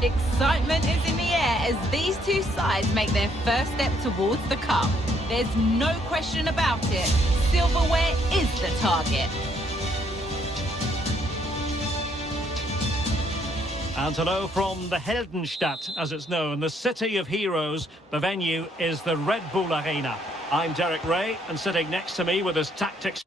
Excitement is in the air as these two sides make their first step towards the cup. There's no question about it. Silverware is the target. And hello from the Heldenstadt, as it's known, the city of heroes. The venue is the Red Bull Arena. I'm Derek Ray, and sitting next to me with his tactics...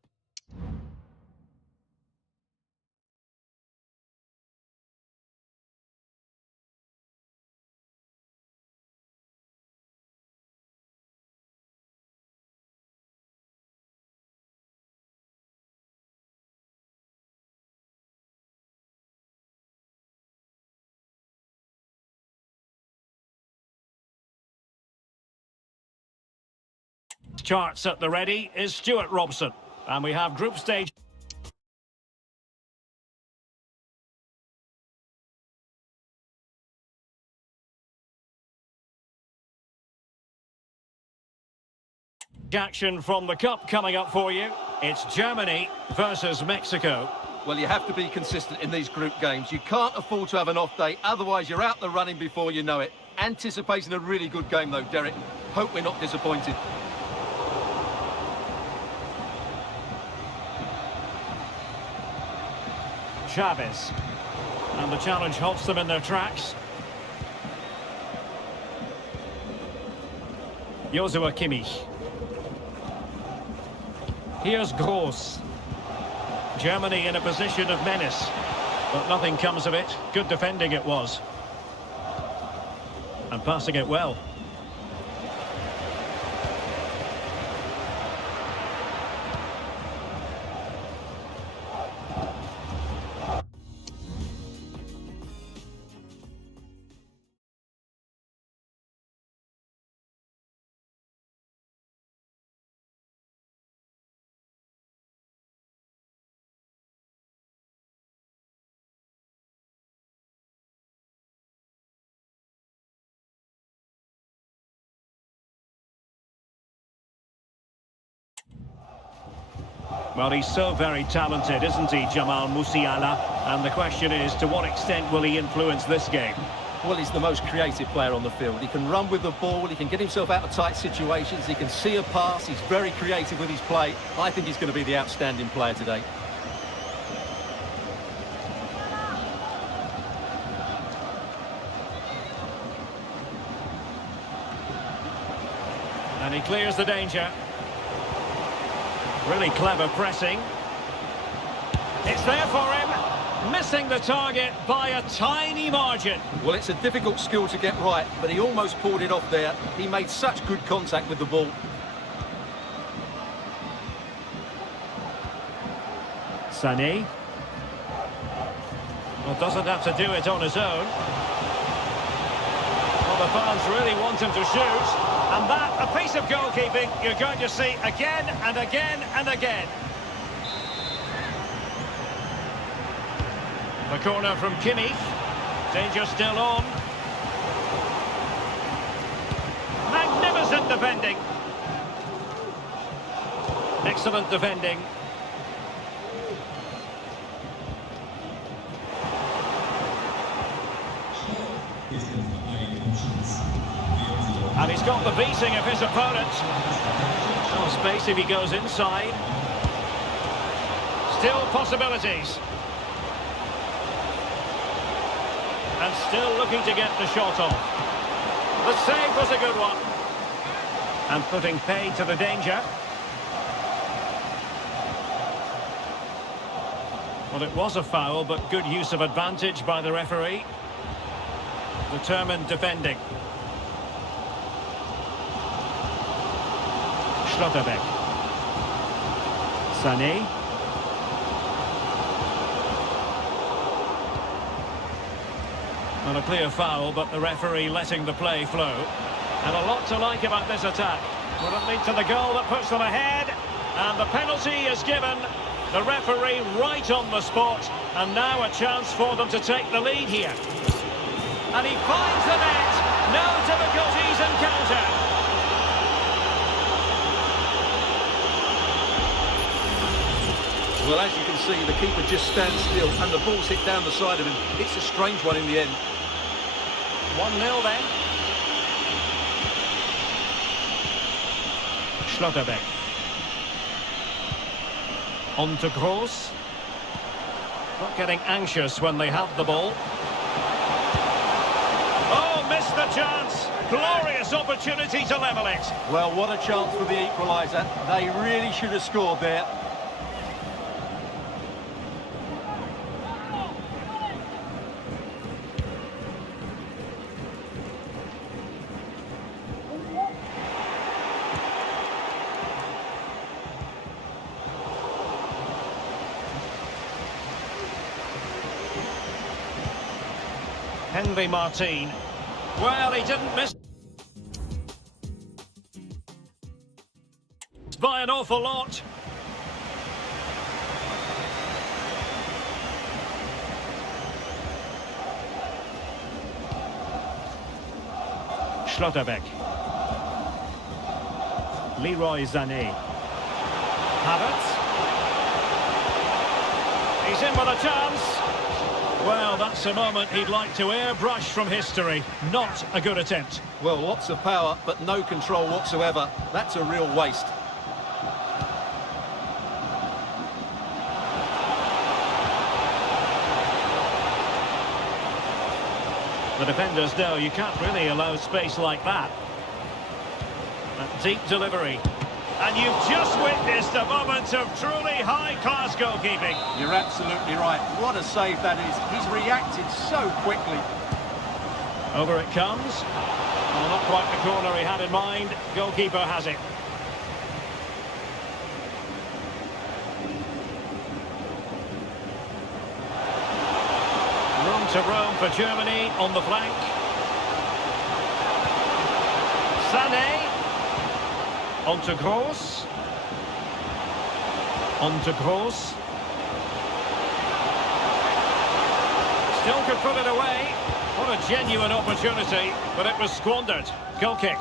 Charts at the ready is Stuart Robson, and we have group stage action from the cup coming up for you. It's Germany versus Mexico. Well, you have to be consistent in these group games. You can't afford to have an off day, otherwise you're out the running before you know it. Anticipating a really good game though, Derek. Hope we're not disappointed. Chavez, and the challenge halts them in their tracks. Joshua Kimmich. Here's Gross. Germany in a position of menace, but nothing comes of it. Good defending it was, and passing it well. Well, he's so very talented, isn't he, Jamal Musiala? And the question is, to what extent will he influence this game? Well, he's the most creative player on the field. He can run with the ball, he can get himself out of tight situations, he can see a pass, he's very creative with his play. I think he's going to be the outstanding player today. And he clears the danger. Really clever pressing. It's there for him. Missing the target by a tiny margin. Well, it's a difficult skill to get right, but he almost pulled it off there. He made such good contact with the ball. Sané. Well, doesn't have to do it on his own. Well, the fans really want him to shoot. And that, a piece of goalkeeping you're going to see again and again and again. The corner from Kimmich. Danger still on. Magnificent defending. Excellent defending. And he's got the beating of his opponent. Oh, space if he goes inside. Still possibilities. And still looking to get the shot off. The save was a good one. And putting pay to the danger. Well, it was a foul, but good use of advantage by the referee. Determined defending. Schlotterbeck. Sané. Well, a clear foul, but the referee letting the play flow. And a lot to like about this attack. Will it lead to the goal that puts them ahead? And the penalty is given. The referee right on the spot. And now a chance for them to take the lead here. And he finds the net. No difficulties encountered. Well, as you can see, the keeper just stands still and the ball's hit down the side of him. It's a strange one in the end. 1-0 then. Schlotterbeck. On to Gross. Not getting anxious when they have the ball. Oh, missed the chance. Glorious opportunity to level it. Well, what a chance for the equaliser. They really should have scored there. Henry Martin. Well, he didn't miss by an awful lot. Schlotterbeck. Leroy Sané. Havertz. He's in with a chance. Well, that's a moment he'd like to airbrush from history. Not a good attempt. Well, lots of power, but no control whatsoever. That's a real waste. The defenders know you can't really allow space like that. A deep delivery. And you've just witnessed a moment of truly high-class goalkeeping. You're absolutely right. What a save that is. He's reacted so quickly. Over it comes. Well, not quite the corner he had in mind. Goalkeeper has it. Room to roam for Germany on the flank. Sané. On to Gross. On to Gross. Still could put it away. What a genuine opportunity, but it was squandered. Goal kick.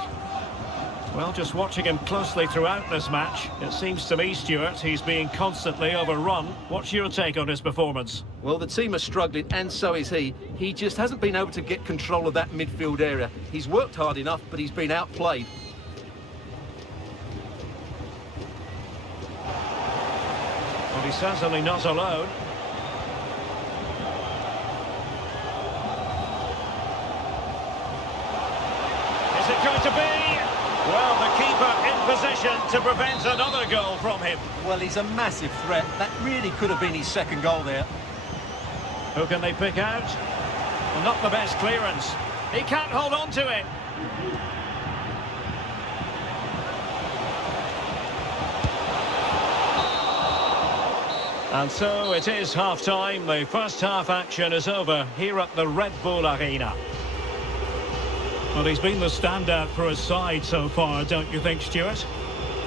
Well, just watching him closely throughout this match, it seems to me, Stuart, he's being constantly overrun. What's your take on his performance? Well, the team are struggling, and so is he. He just hasn't been able to get control of that midfield area. He's worked hard enough, but he's been outplayed. Well, he's certainly not alone. Is it going to be? Well, the keeper in position to prevent another goal from him. Well, he's a massive threat. That really could have been his second goal there. Who can they pick out? Well, not the best clearance. He can't hold on to it. And so it is half-time. The first half action is over here at the Red Bull Arena. Well, he's been the standout for his side so far, don't you think, Stuart?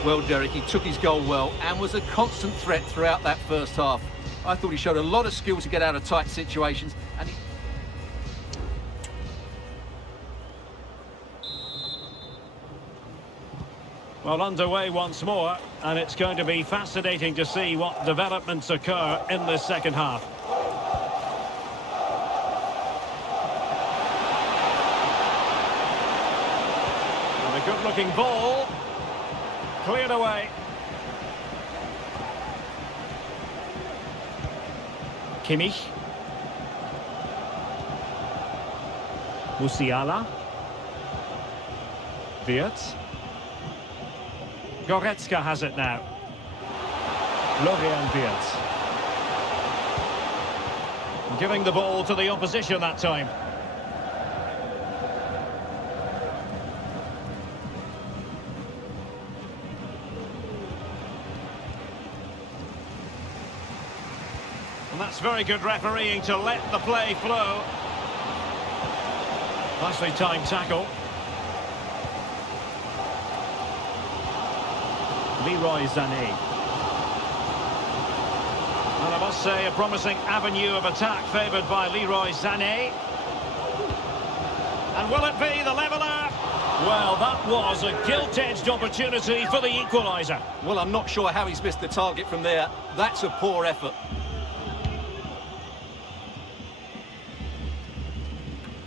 Well, Derek, he took his goal well and was a constant threat throughout that first half. I thought he showed a lot of skill to get out of tight situations, and he... Well, underway once more, and it's going to be fascinating to see what developments occur in this second half. And a good-looking ball. Cleared away. Kimmich. Musiala. Wirtz. Goretzka has it now. Florian Wirtz. Giving the ball to the opposition that time. And that's very good refereeing to let the play flow. Nicely timed tackle. Leroy Sané. And I must say, a promising avenue of attack favoured by Leroy Sané. And will it be the leveller? Well, that was a gilt-edged opportunity for the equaliser. Well, I'm not sure how he's missed the target from there. That's a poor effort.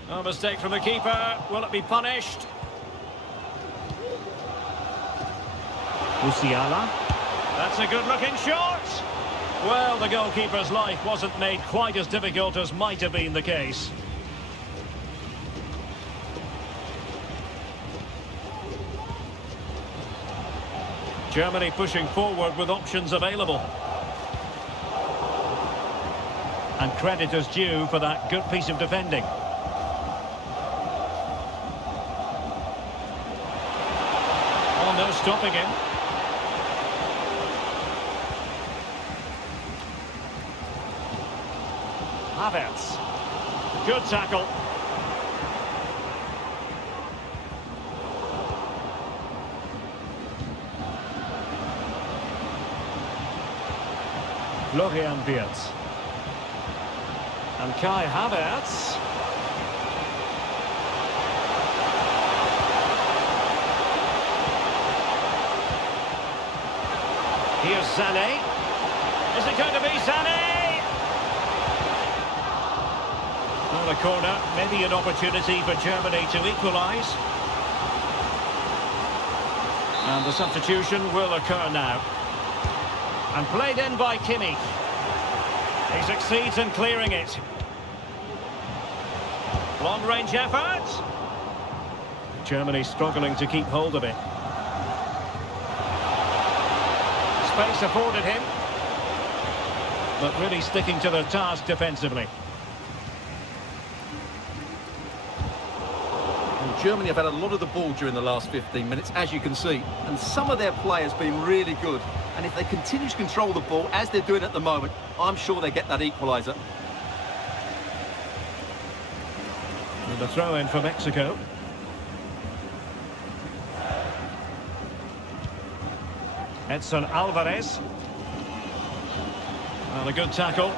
A mistake from the keeper. Will it be punished? Musiala. That's a good-looking shot. Well, the goalkeeper's life wasn't made quite as difficult as might have been the case. Germany pushing forward with options available. And credit is due for that good piece of defending. Oh, no stopping him. Havertz. Good tackle. Florian Wirtz. And Kai Havertz. Here's Sané. Is it going to be Sané? On the corner, maybe an opportunity for Germany to equalise. And the substitution will occur now. And played in by Kimmich. He succeeds in clearing it. Long-range effort. Germany struggling to keep hold of it. Space afforded him. But really sticking to their task defensively. Germany have had a lot of the ball during the last 15 minutes, as you can see, and some of their players been really good. And if they continue to control the ball, as they're doing at the moment, I'm sure they get that equaliser. And the throw-in for Mexico. Edson Alvarez. And a good tackle.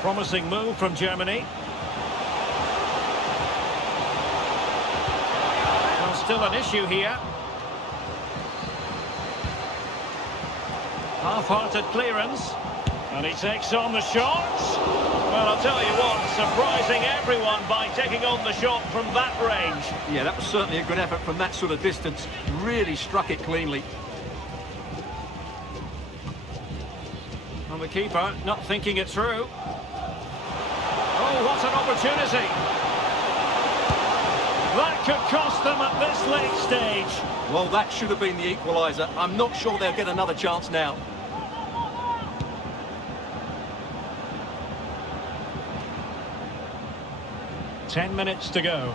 Promising move from Germany. Still an issue here. Half-hearted clearance. And he takes on the shot. Well, I'll tell you what, surprising everyone by taking on the shot from that range. Yeah, that was certainly a good effort from that sort of distance. Really struck it cleanly. And the keeper not thinking it through. Oh, what an opportunity. That could cost them at this late stage. Well, that should have been the equaliser. I'm not sure they'll get another chance now. Ten minutes to go.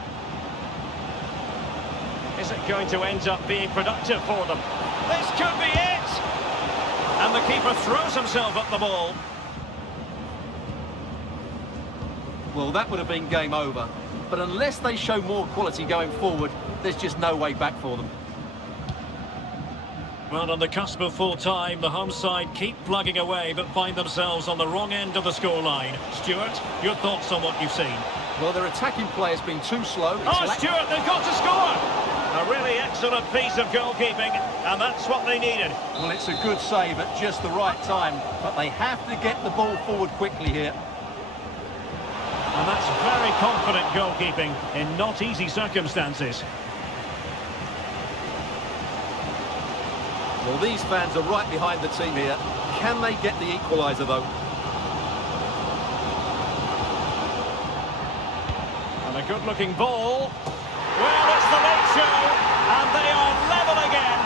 Is it going to end up being productive for them? This could be it! And the keeper throws himself at the ball. Well, that would have been game over. But unless they show more quality going forward, there's just no way back for them. Well, on the cusp of full time, the home side keep plugging away but find themselves on the wrong end of the scoreline. Stuart, your thoughts on what you've seen? Well, their attacking play has been too slow. Stuart, they've got to score! A really excellent piece of goalkeeping, and that's what they needed. Well, it's a good save at just the right time, but they have to get the ball forward quickly here. And that's very confident goalkeeping in not easy circumstances. Well, these fans are right behind the team here. Can they get the equaliser, though? And a good-looking ball. Well, it's the late show, and they are level again.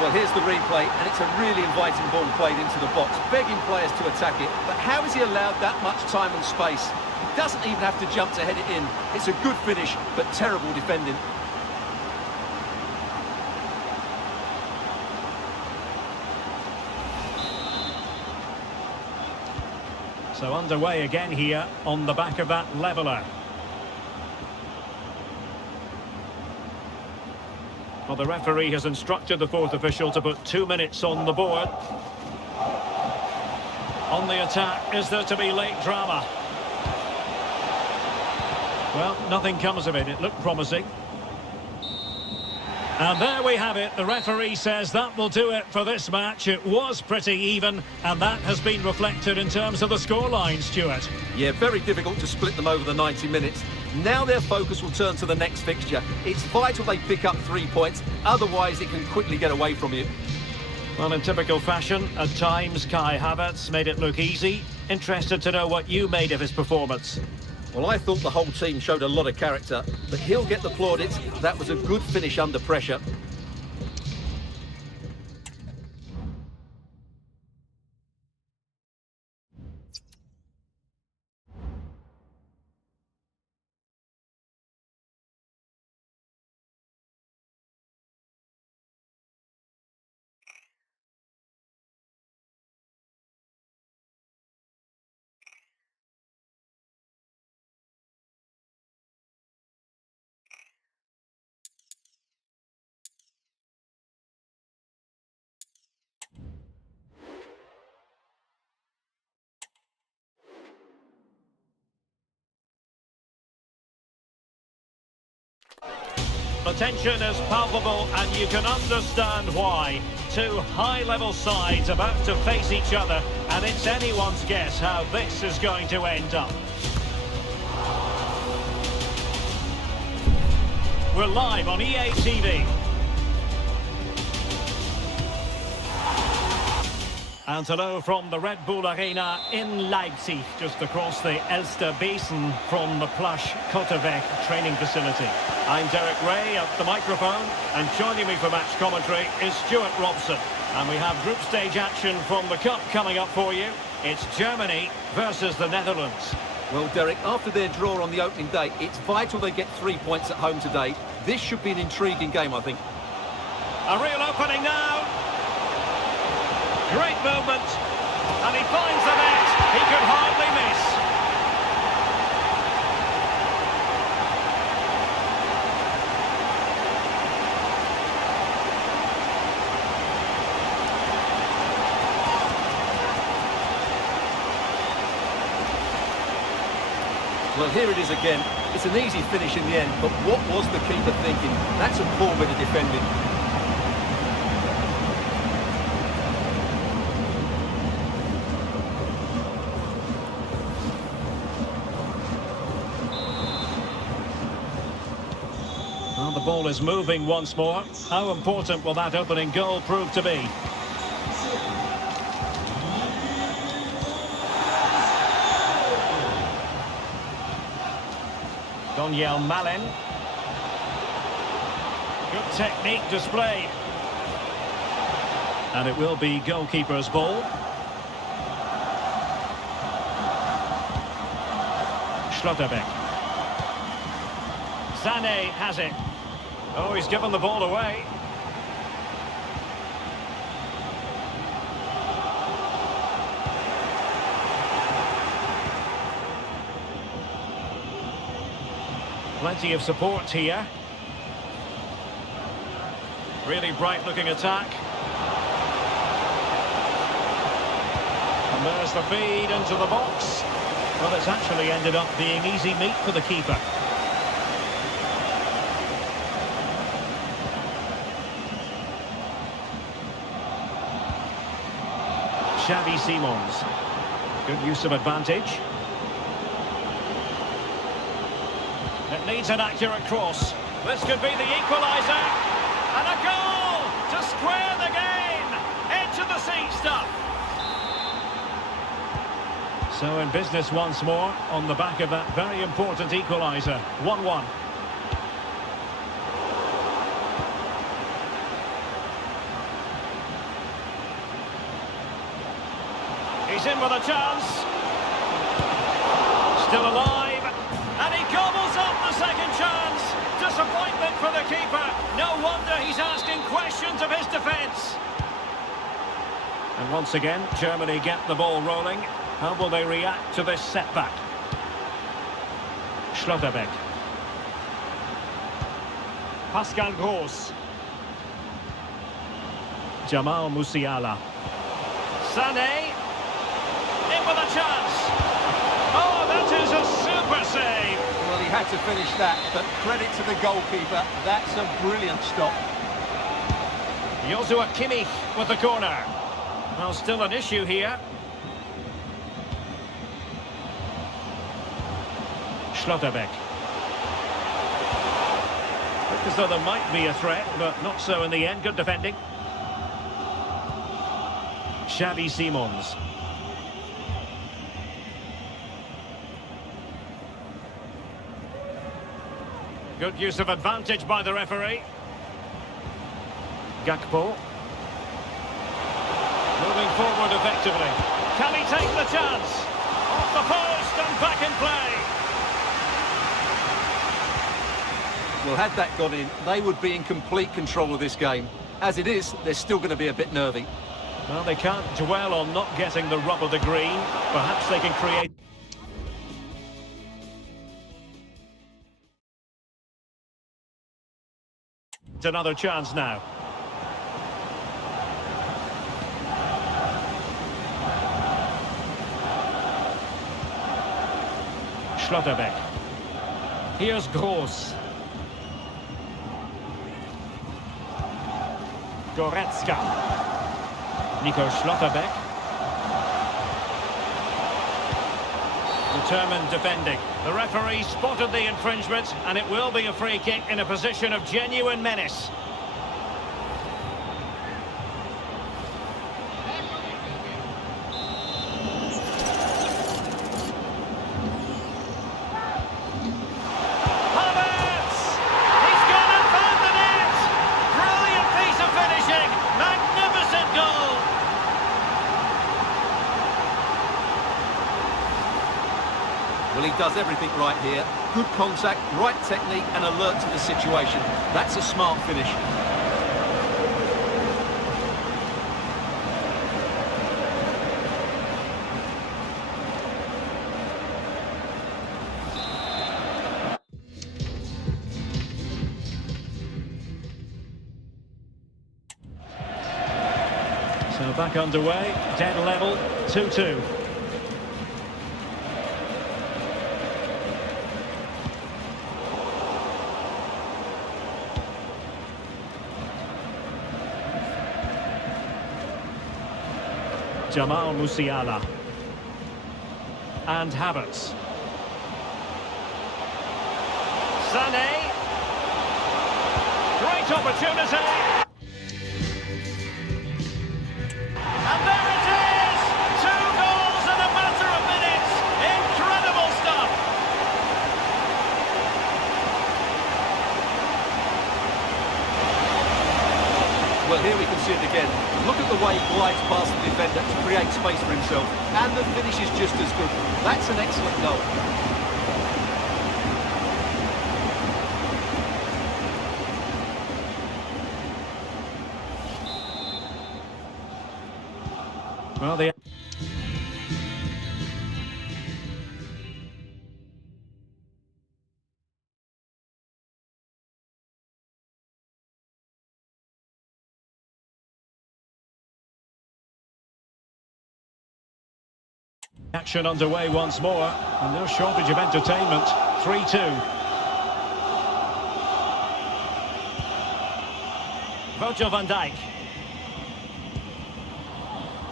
Well, here's the replay, and it's a really inviting ball played into the box, begging players to attack it. But how has he allowed that much time and space? He doesn't even have to jump to head it in. It's a good finish, but terrible defending. So underway again here on the back of that leveller. Well, the referee has instructed the fourth official to put 2 minutes on the board. On the attack, is there to be late drama? Well, nothing comes of it. It looked promising. And there we have it. The referee says that will do it for this match. It was pretty even, and that has been reflected in terms of the scoreline, Stuart. Yeah, very difficult to split them over the 90 minutes. Now their focus will turn to the next fixture. It's vital they pick up 3 points, otherwise it can quickly get away from you. Well, in typical fashion, at times Kai Havertz made it look easy. Interested to know what you made of his performance. Well, I thought the whole team showed a lot of character, but he'll get the plaudits. That was a good finish under pressure. The tension is palpable and you can understand why. Two high-level sides about to face each other, and it's anyone's guess how this is going to end up. We're live on EA TV. And hello from the Red Bull Arena in Leipzig, just across the Elster Basin from the plush Kotterweg training facility. I'm Derek Ray at the microphone, and joining me for match commentary is Stuart Robson. And we have group stage action from the Cup coming up for you. It's Germany versus the Netherlands. Well, Derek, after their draw on the opening day, it's vital they get 3 points at home today. This should be an intriguing game, I think. A real opening now. Great movement, and he finds the net. He could hardly miss. Well, here it is again. It's an easy finish in the end, but what was the keeper thinking? That's a poor bit of defending. Well, the ball is moving once more. How important will that opening goal prove to be? Daniel Malen. Good technique displayed. And it will be goalkeeper's ball. Schlotterbeck. Sané has it. Oh, he's given the ball away. Plenty of support here. Really bright-looking attack. And there's the feed into the box. Well, it's actually ended up being easy meat for the keeper. Xavi Simons. Good use of advantage. It needs an accurate cross. This could be the equaliser. And a goal to square the game. Edge of the seat stuff. So in business once more on the back of that very important equaliser. 1-1. He's in with a chance. Still alive. And he gobbles up the second chance. Disappointment for the keeper. No wonder he's asking questions of his defence. And once again, Germany get the ball rolling. How will they react to this setback? Schlotterbeck. Pascal Gross. Jamal Musiala. Sané. In with a chance. Oh, that is a super save. Well, he had to finish that, but credit to the goalkeeper. That's a brilliant stop. Joshua Kimmich with the corner. Well, still an issue here. Schlotterbeck. Looked as though there might be a threat, but not so in the end. Good defending. Xavi Simons. Good use of advantage by the referee. Gakpo. Moving forward effectively. Can he take the chance? Off the post and back in play. Well, had that gone in, they would be in complete control of this game. As it is, they're still going to be a bit nervy. Well, they can't dwell on not getting the rub of the green. Perhaps they can create... It's another chance now. Schlotterbeck. Here's Gross. Goretzka. Nico Schlotterbeck. Determined defending. The referee spotted the infringement, and it will be a free kick in a position of genuine menace. Well, he does everything right here. Good contact, right technique and alert to the situation. That's a smart finish. So back underway, dead level, 2-2. Jamal Musiala. And Havertz. Sané. Great opportunity. And there it is! 2 goals in a matter of minutes. Incredible stuff. Well, here we can see it again. Look at the way he glides past the defender to create space for himself. And the finish is just as good. That's an excellent goal. Well, the... Action underway once more, and no shortage of entertainment. 3-2. Virgil van Dijk.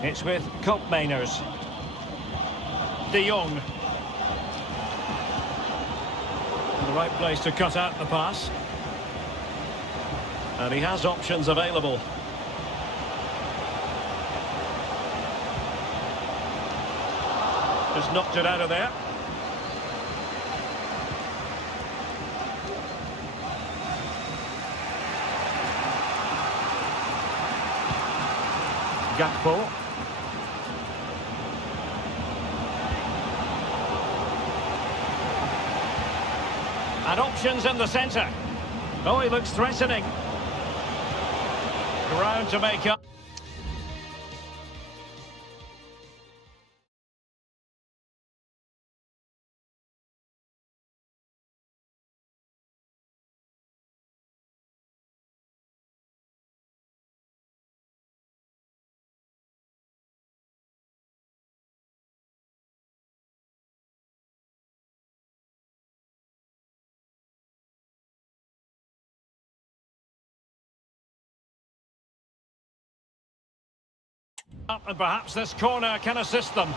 It's with Koopmeiners. De Jong. The right place to cut out the pass. And he has options available. Just knocked it out of there. Gakpo. And options in the centre. Oh, he looks threatening. Ground to make up. Up, and perhaps this corner can assist them.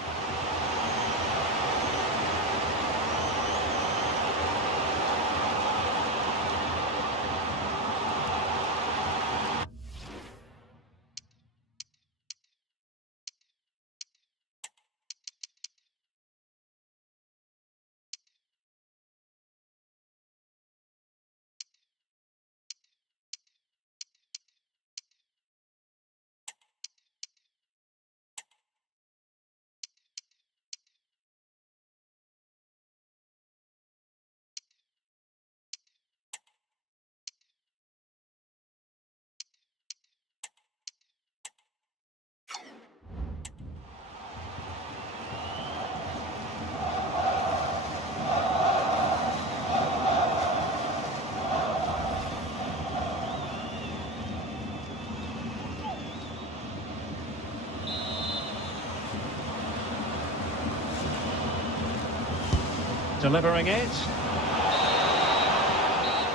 Delivering it.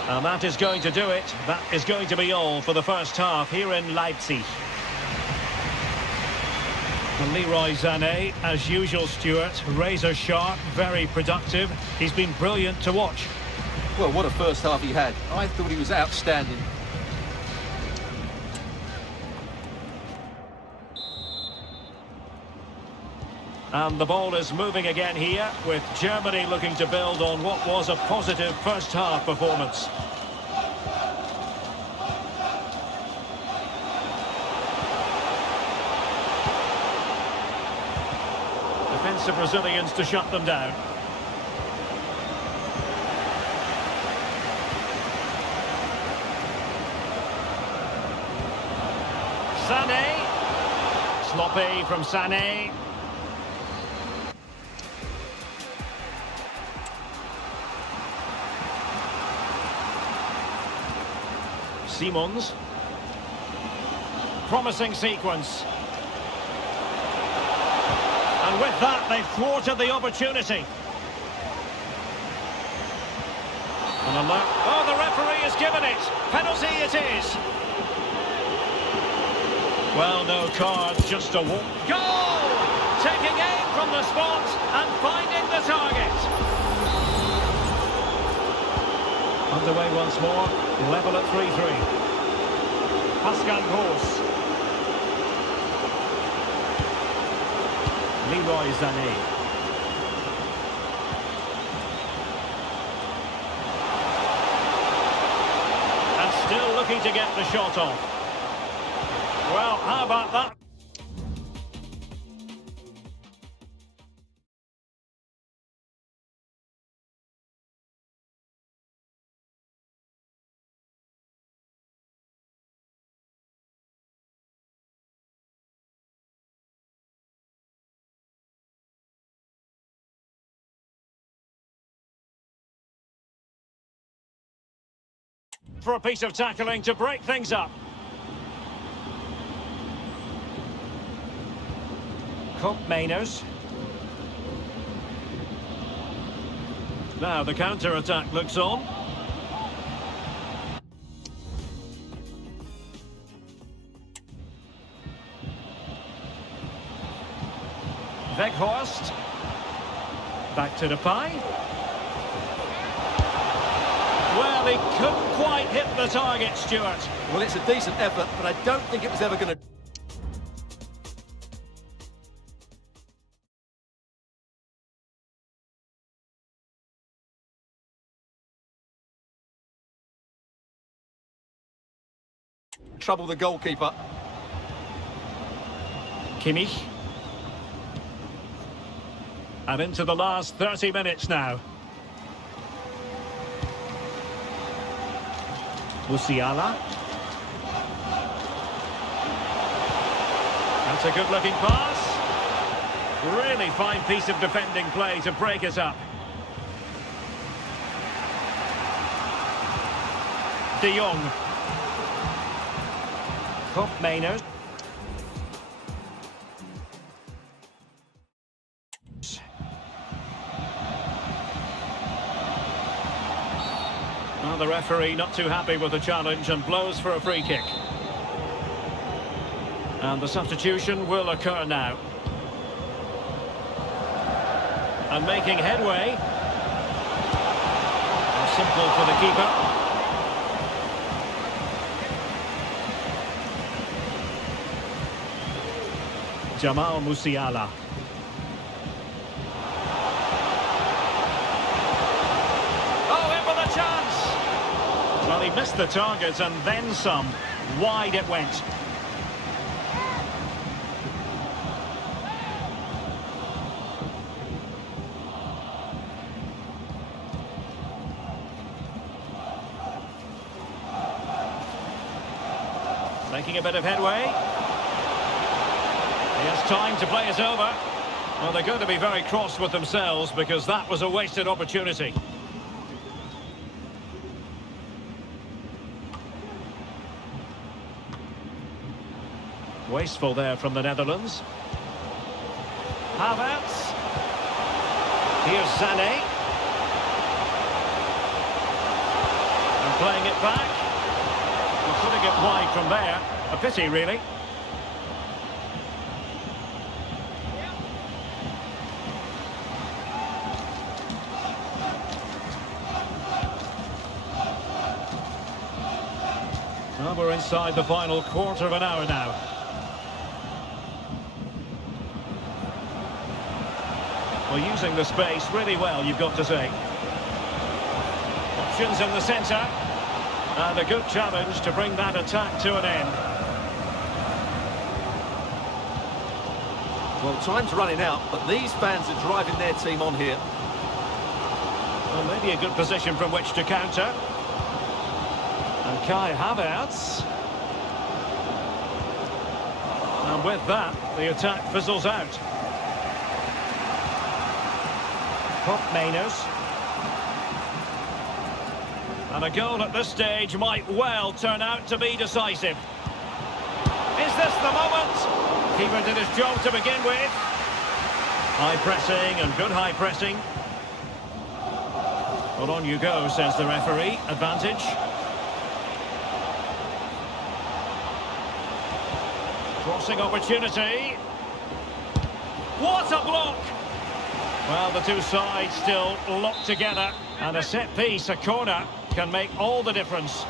And that is going to do it. That is going to be all for the first half here in Leipzig. And Leroy Sané, as usual, Stuart, razor sharp, very productive. He's been brilliant to watch. Well, what a first half he had. I thought he was outstanding. And the ball is moving again here, with Germany looking to build on what was a positive first half performance. Defensive Brazilians to shut them down. Sané. Sloppy from Sané. Simons. Promising sequence. And with that, they've thwarted the opportunity. An alert. Oh, the referee has given it. Penalty it is. Well, no card, just a walk. Goal! Taking aim from the spot and finding the target. Underway once more, level at 3-3. Pascal Gross. Leroy Sané. And still looking to get the shot off. Well, how about that? For a piece of tackling to break things up. Cup Mainers. Now the counter-attack looks on. Weghorst. Back to Depay. Well, he couldn't quite hit the target, Stuart. Well, it's a decent effort, but I don't think it was ever going to... trouble the goalkeeper. Kimmich. And into the last 30 minutes now. Musiala. That's a good-looking pass. Really fine piece of defending play to break it up. De Jong. Cup Mainers. Well, the referee not too happy with the challenge and blows for a free kick. And the substitution will occur now. And making headway. Simple for the keeper. Jamal Musiala. Oh, in for the chance! Well, he missed the target and then some. Wide it went. Making a bit of headway. He has time to play it over. Well, they're going to be very cross with themselves because that was a wasted opportunity. Wasteful there from the Netherlands. Havertz. Here's Sané. And playing it back. Putting it wide from there. A pity, really. Well, we're inside the final quarter of an hour now. Well, using the space really well, you've got to say. Options in the centre. And a good challenge to bring that attack to an end. Well, time's running out, but these fans are driving their team on here. Well, maybe a good position from which to counter. And Kai Havertz. And with that, the attack fizzles out. Pop Mainers. And a goal at this stage might well turn out to be decisive. Is this the moment? Keeper did his job to begin with. High pressing and good high pressing. Well, on you go, says the referee. Advantage. Crossing opportunity. What a block! Well, the two sides still locked together. And a set piece, a corner, can make all the difference.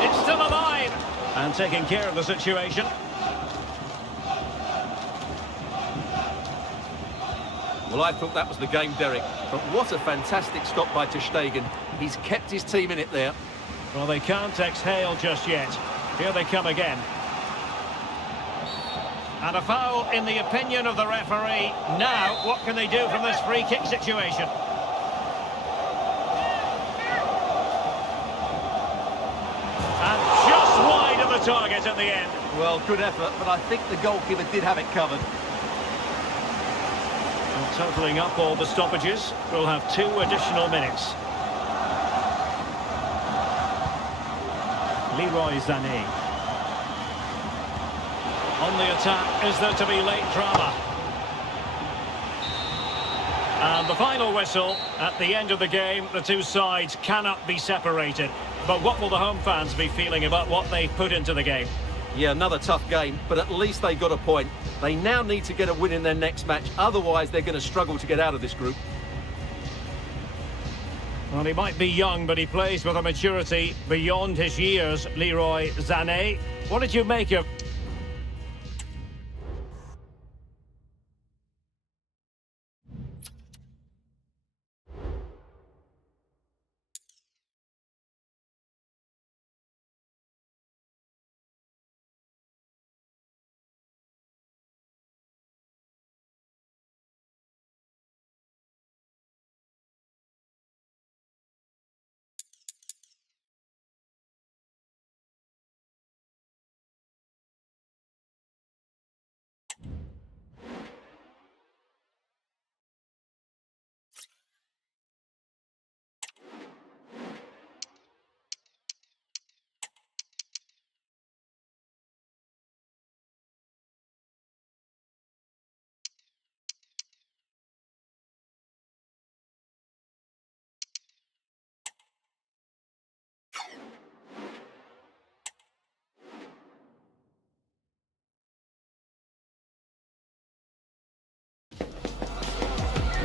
It's still alive. And taking care of the situation. Well, I thought that was the game, Derek. But what a fantastic stop by ter Stegen. He's kept his team in it there. Well, they can't exhale just yet. Here they come again. And a foul in the opinion of the referee. Now, what can they do from this free kick situation? And just wide of the target at the end. Well, good effort, but I think the goalkeeper did have it covered. Well, totalling up all the stoppages, we'll have 2 additional minutes. Leroy Sané. On the attack, is there to be late drama? And the final whistle. At the end of the game, the two sides cannot be separated. But what will the home fans be feeling about what they've put into the game? Yeah, another tough game, but at least they got a point. They now need to get a win in their next match, otherwise they're going to struggle to get out of this group. Well, he might be young, but he plays with a maturity beyond his years, Leroy Sané. What did you make of...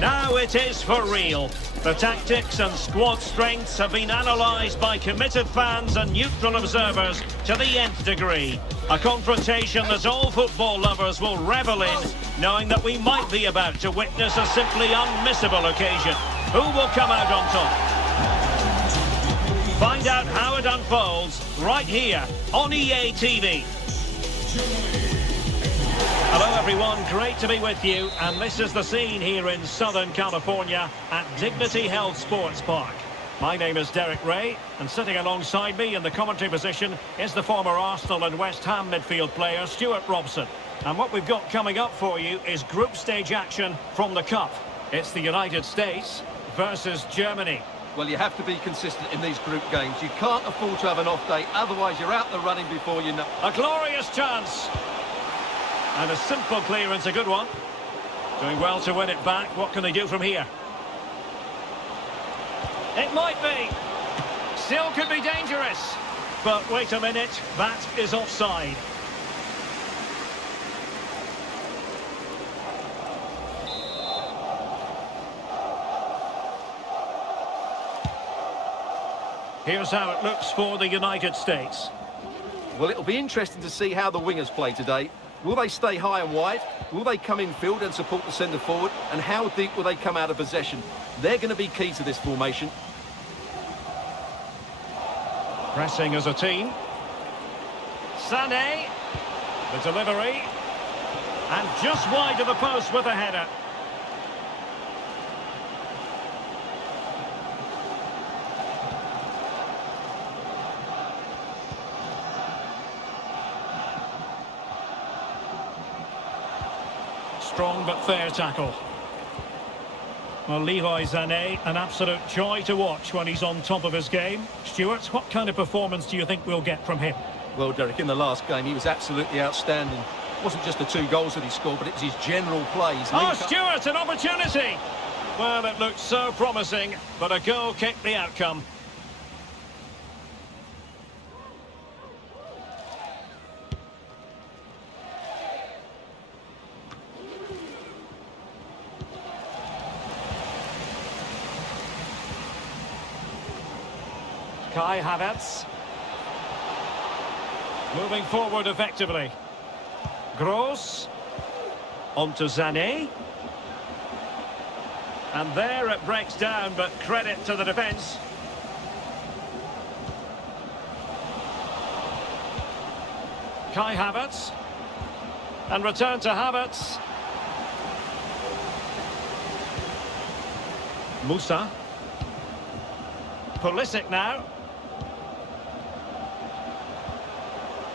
Now it is for real. The tactics and squad strengths have been analysed by committed fans and neutral observers to the nth degree. A confrontation that all football lovers will revel in, knowing that we might be about to witness a simply unmissable occasion. Who will come out on top? Find out how it unfolds right here on EA TV. Hello everyone, great to be with you, and this is the scene here in Southern California at Dignity Health Sports Park. My name is Derek Ray, and sitting alongside me in the commentary position is the former Arsenal and West Ham midfield player Stuart Robson. And what we've got coming up for you is group stage action from the Cup. It's the United States versus Germany. Well, you have to be consistent in these group games. You can't afford to have an off day, otherwise you're out the running before you know. A glorious chance. And a simple clearance, a good one. Doing well to win it back. What can they do from here? It might be. Still could be dangerous. But wait a minute, that is offside. Here's how it looks for the United States. Well, it'll be interesting to see how the wingers play today. Will they stay high and wide? Will they come in field and support the centre forward? And how deep will they come out of possession? They're going to be key to this formation. Pressing as a team. Sané. The delivery. And just wide of the post with a header. Strong but fair tackle. Well, Leroy Sané, an absolute joy to watch when he's on top of his game. Stuart, what kind of performance do you think we'll get from him? Well, Derek, in the last game, he was absolutely outstanding. It wasn't just the 2 goals that he scored, but it was his general plays. Oh, Stuart, an opportunity! Well, it looked so promising, but a goal kicked the outcome. Kai Havertz. Moving forward effectively. Gross. On to Sané. And there it breaks down, but credit to the defence. Kai Havertz. And return to Havertz. Musa. Pulisic now.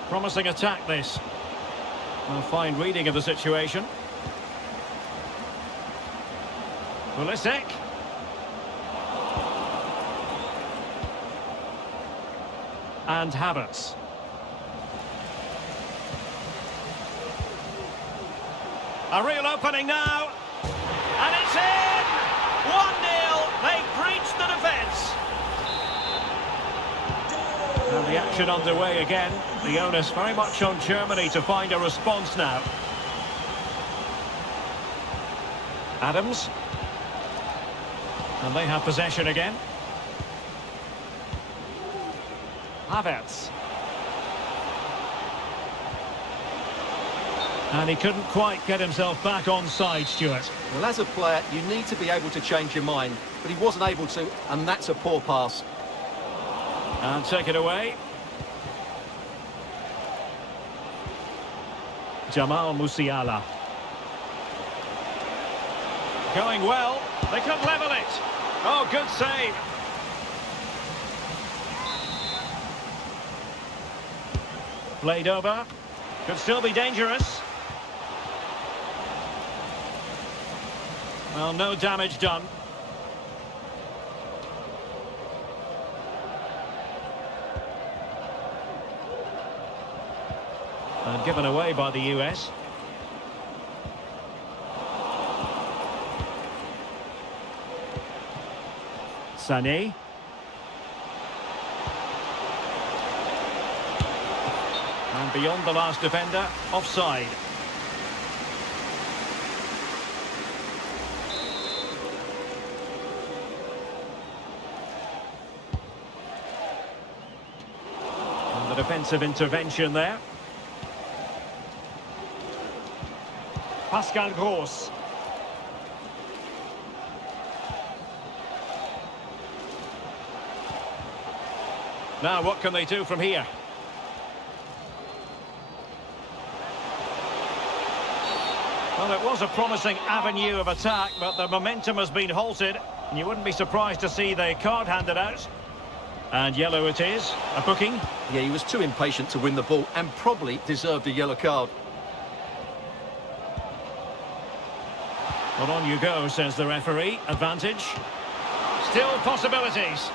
Promising attack this. A fine reading of the situation. Pulisic. And Havertz. A real opening now. And it's in! 1-0. They breached the defence. And the action underway again. The onus very much on Germany to find a response now. Adams. And they have possession again. Havertz. And he couldn't quite get himself back on side, Stuart. Well, as a player, you need to be able to change your mind, but he wasn't able to, and that's a poor pass. And take it away. Jamal Musiala. Going well. They could level it. Oh, good save. Played over. Could still be dangerous. Well, no damage done. And given away by the US. Sané. And beyond the last defender, offside. defensive intervention there. Pascal Gross. Now, what can they do from here? Well, it was a promising avenue of attack, but the momentum has been halted. And you wouldn't be surprised to see the card handed out. And yellow it is, a booking. Yeah, he was too impatient to win the ball and probably deserved a yellow card. Well, on you go, says the referee. Advantage. Still possibilities.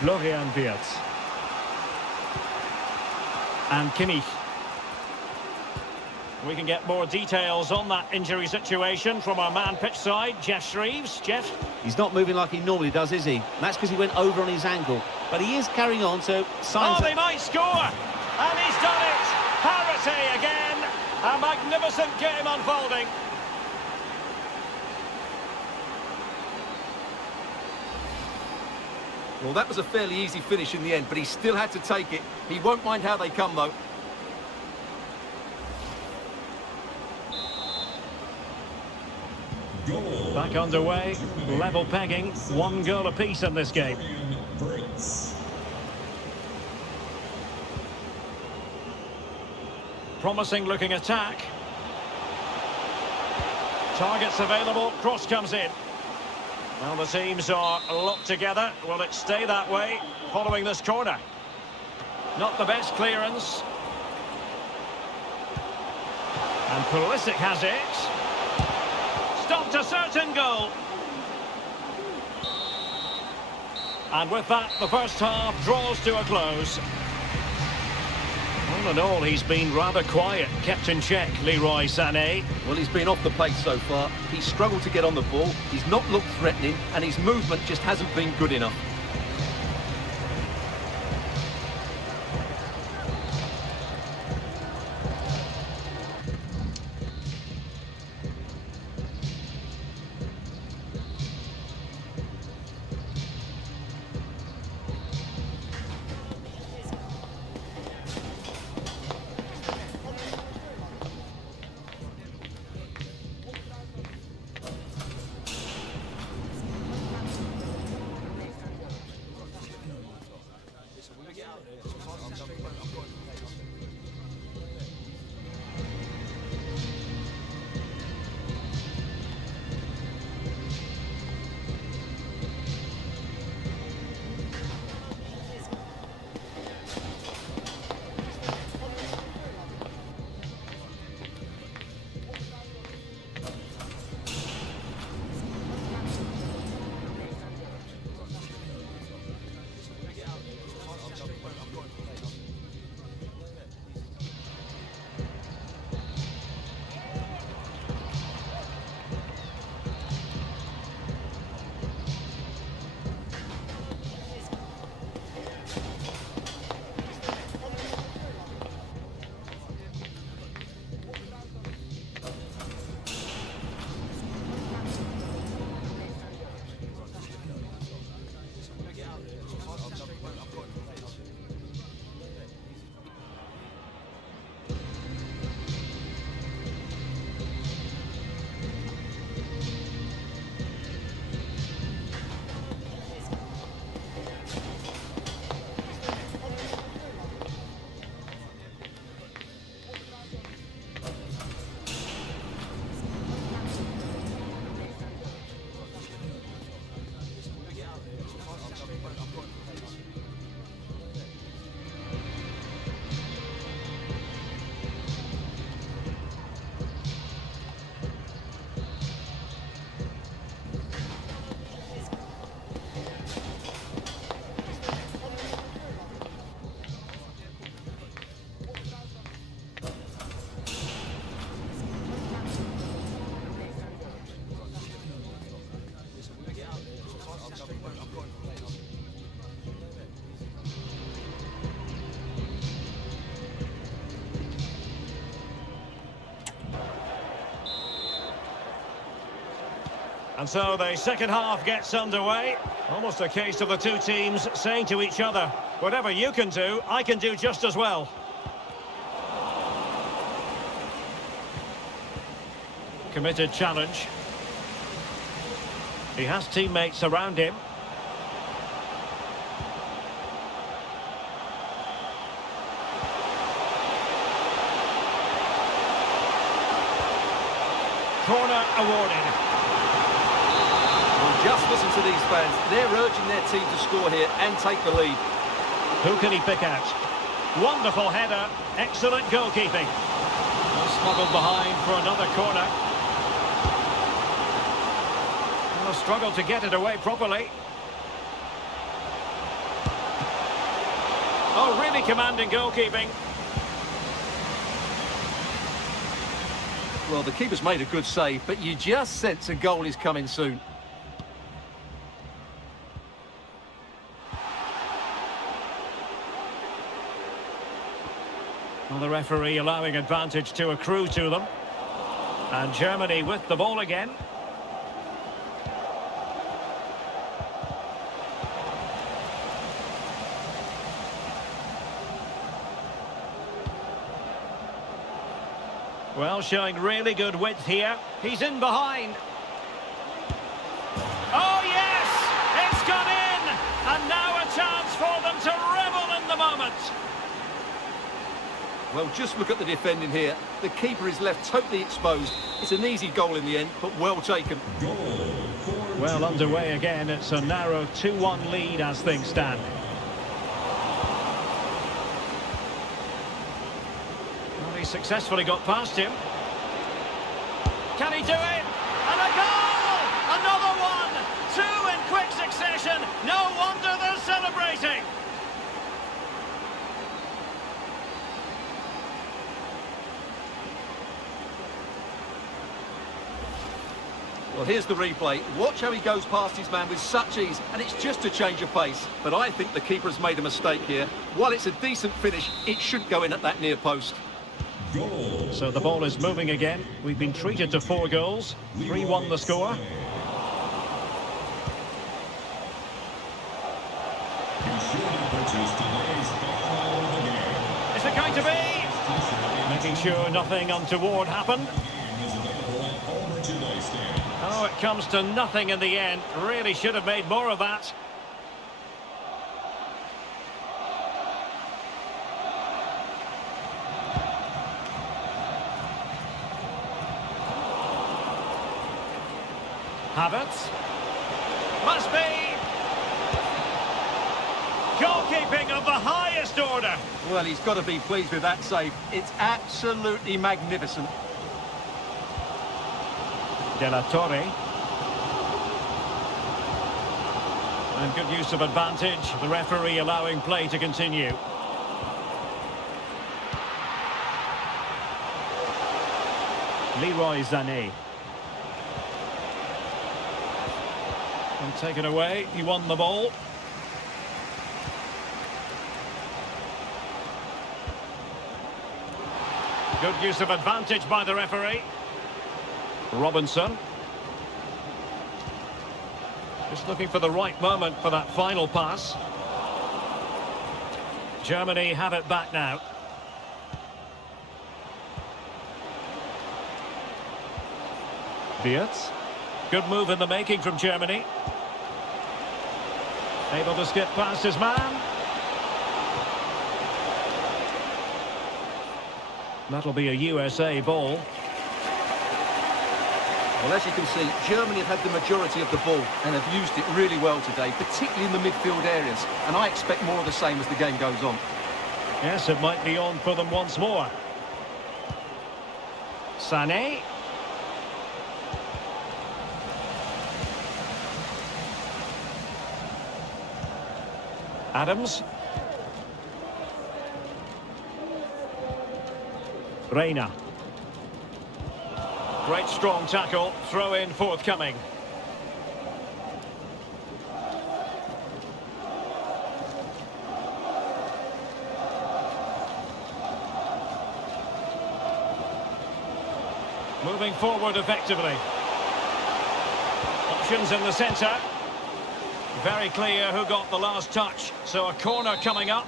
Florian Wirtz. And Kimmich. We can get more details on that injury situation from our man pitch side, Jeff Shreves. Jeff? He's not moving like he normally does, is he? And that's because he went over on his ankle. But he is carrying on, so signs... Oh, they might score! And he's done it! Parity again! A magnificent game unfolding. Well, that was a fairly easy finish in the end, but he still had to take it. He won't mind how they come, though. Back underway, level pegging, 1 goal apiece in this game. Promising looking attack. Targets available, cross comes in. Well, the teams are locked together. Will it stay that way following this corner? Not the best clearance. And Pulisic has it. Stopped a certain goal. And with that, the first half draws to a close. All in all, he's been rather quiet, kept in check, Leroy Sané. Well, he's been off the pace so far. He's struggled to get on the ball. He's not looked threatening, and his movement just hasn't been good enough. And so the second half gets underway. Almost a case of the two teams saying to each other, whatever you can do, I can do just as well. Committed challenge. He has teammates around him. Corner awarded. Well, just listen to these fans. They're urging their team to score here and take the lead. Who can he pick out? Wonderful header. Excellent goalkeeping. Smuggled behind for another corner. Well, struggled to get it away properly. Oh, really commanding goalkeeping. Well, the keeper's made a good save, but you just sense a goal is coming soon. Well, the referee allowing advantage to accrue to them. And Germany with the ball again. Well, showing really good width here. He's in behind. Oh, yes! It's gone in! And now a chance for them to revel in the moment. Well, just look at the defending here. The keeper is left totally exposed. It's an easy goal in the end, but well taken. Well, underway again. It's a narrow 2-1 lead as things stand. Well, he successfully got past him. Can he do it? And a goal! Another one! Two in quick succession. No wonder they're celebrating. Well, here's the replay. Watch how he goes past his man with such ease, and it's just a change of pace. But I think the keeper has made a mistake here. While it's a decent finish, it shouldn't go in at that near post. So the ball is moving again. We've been treated to 4 goals. 3-1 the score. Is it going to be? Making sure nothing untoward happened. Oh, it comes to nothing in the end. Really should have made more of that. Havertz. Must be. Goalkeeping of the highest order. Well, he's got to be pleased with that save. It's absolutely magnificent. De La Torre. And good use of advantage. The referee allowing play to continue. Leroy Sané. And taken away. He won the ball. Good use of advantage by the referee. Robinson. Just looking for the right moment for that final pass. Germany have it back now. Wirtz. Good move in the making from Germany. Able to skip past his man. That'll be a USA ball. Well, as you can see, Germany have had the majority of the ball and have used it really well today, particularly in the midfield areas. And I expect more of the same as the game goes on. Yes, it might be on for them once more. Sané. Adams. Reina. Great strong tackle, throw in forthcoming. Moving forward effectively. options in the centre. Very clear who got the last touch. So a corner coming up.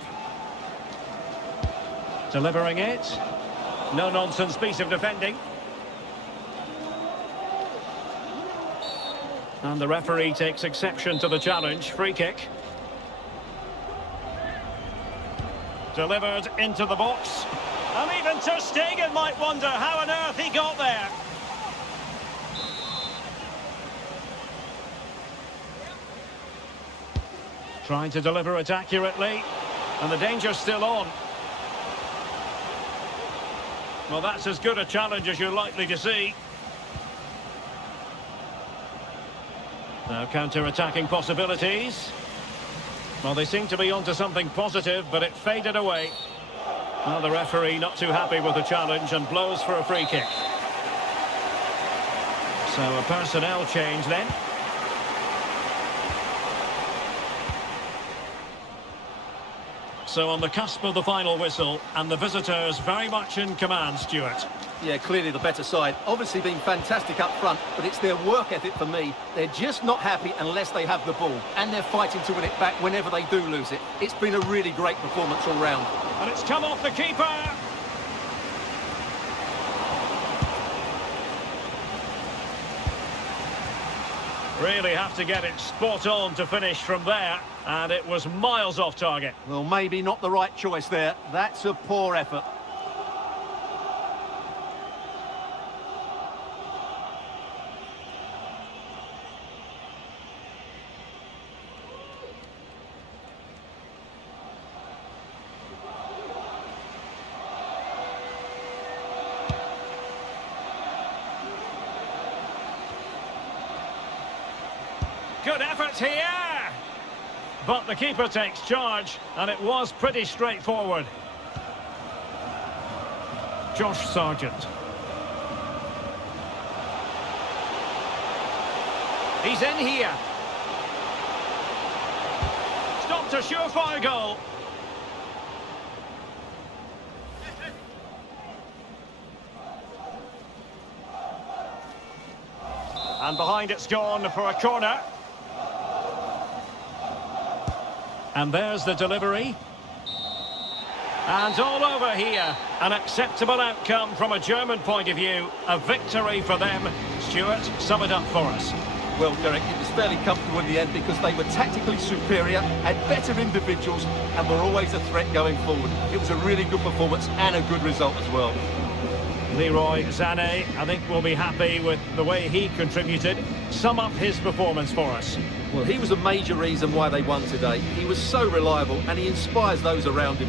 Delivering it. No-nonsense piece of defending. And the referee takes exception to the challenge. Free kick. Delivered into the box. And even Ter Stegen might wonder how on earth he got there. Trying to deliver it accurately. And the danger's still on. Well, that's as good a challenge as you're likely to see. Now counter-attacking possibilities. Well, they seem to be onto something positive, but it faded away. Well, the referee not too happy with the challenge and blows for a free kick. So a personnel change then. So on the cusp of the final whistle, and the visitors very much in command, Stuart. Yeah, clearly the better side. Obviously been fantastic up front, but it's their work ethic for me. They're just not happy unless they have the ball, and they're fighting to win it back whenever they do lose it. It's been a really great performance all round. And it's come off the keeper. Really have to get it spot on to finish from there, and it was miles off target. Well, maybe not the right choice there. That's a poor effort. Good effort here! But the keeper takes charge, and it was pretty straightforward. Josh Sargent. He's in here. Stopped a surefire goal. And behind it's gone for a corner. And there's the delivery. And all over here, an acceptable outcome from a German point of view. A victory for them. Stuart, sum it up for us. Well, Derek, it was fairly comfortable in the end because they were tactically superior, had better individuals, and were always a threat going forward. It was a really good performance and a good result as well. Leroy Sané, I think, will be happy with the way he contributed. Sum up his performance for us. Well, he was a major reason why they won today. He was so reliable and he inspires those around him.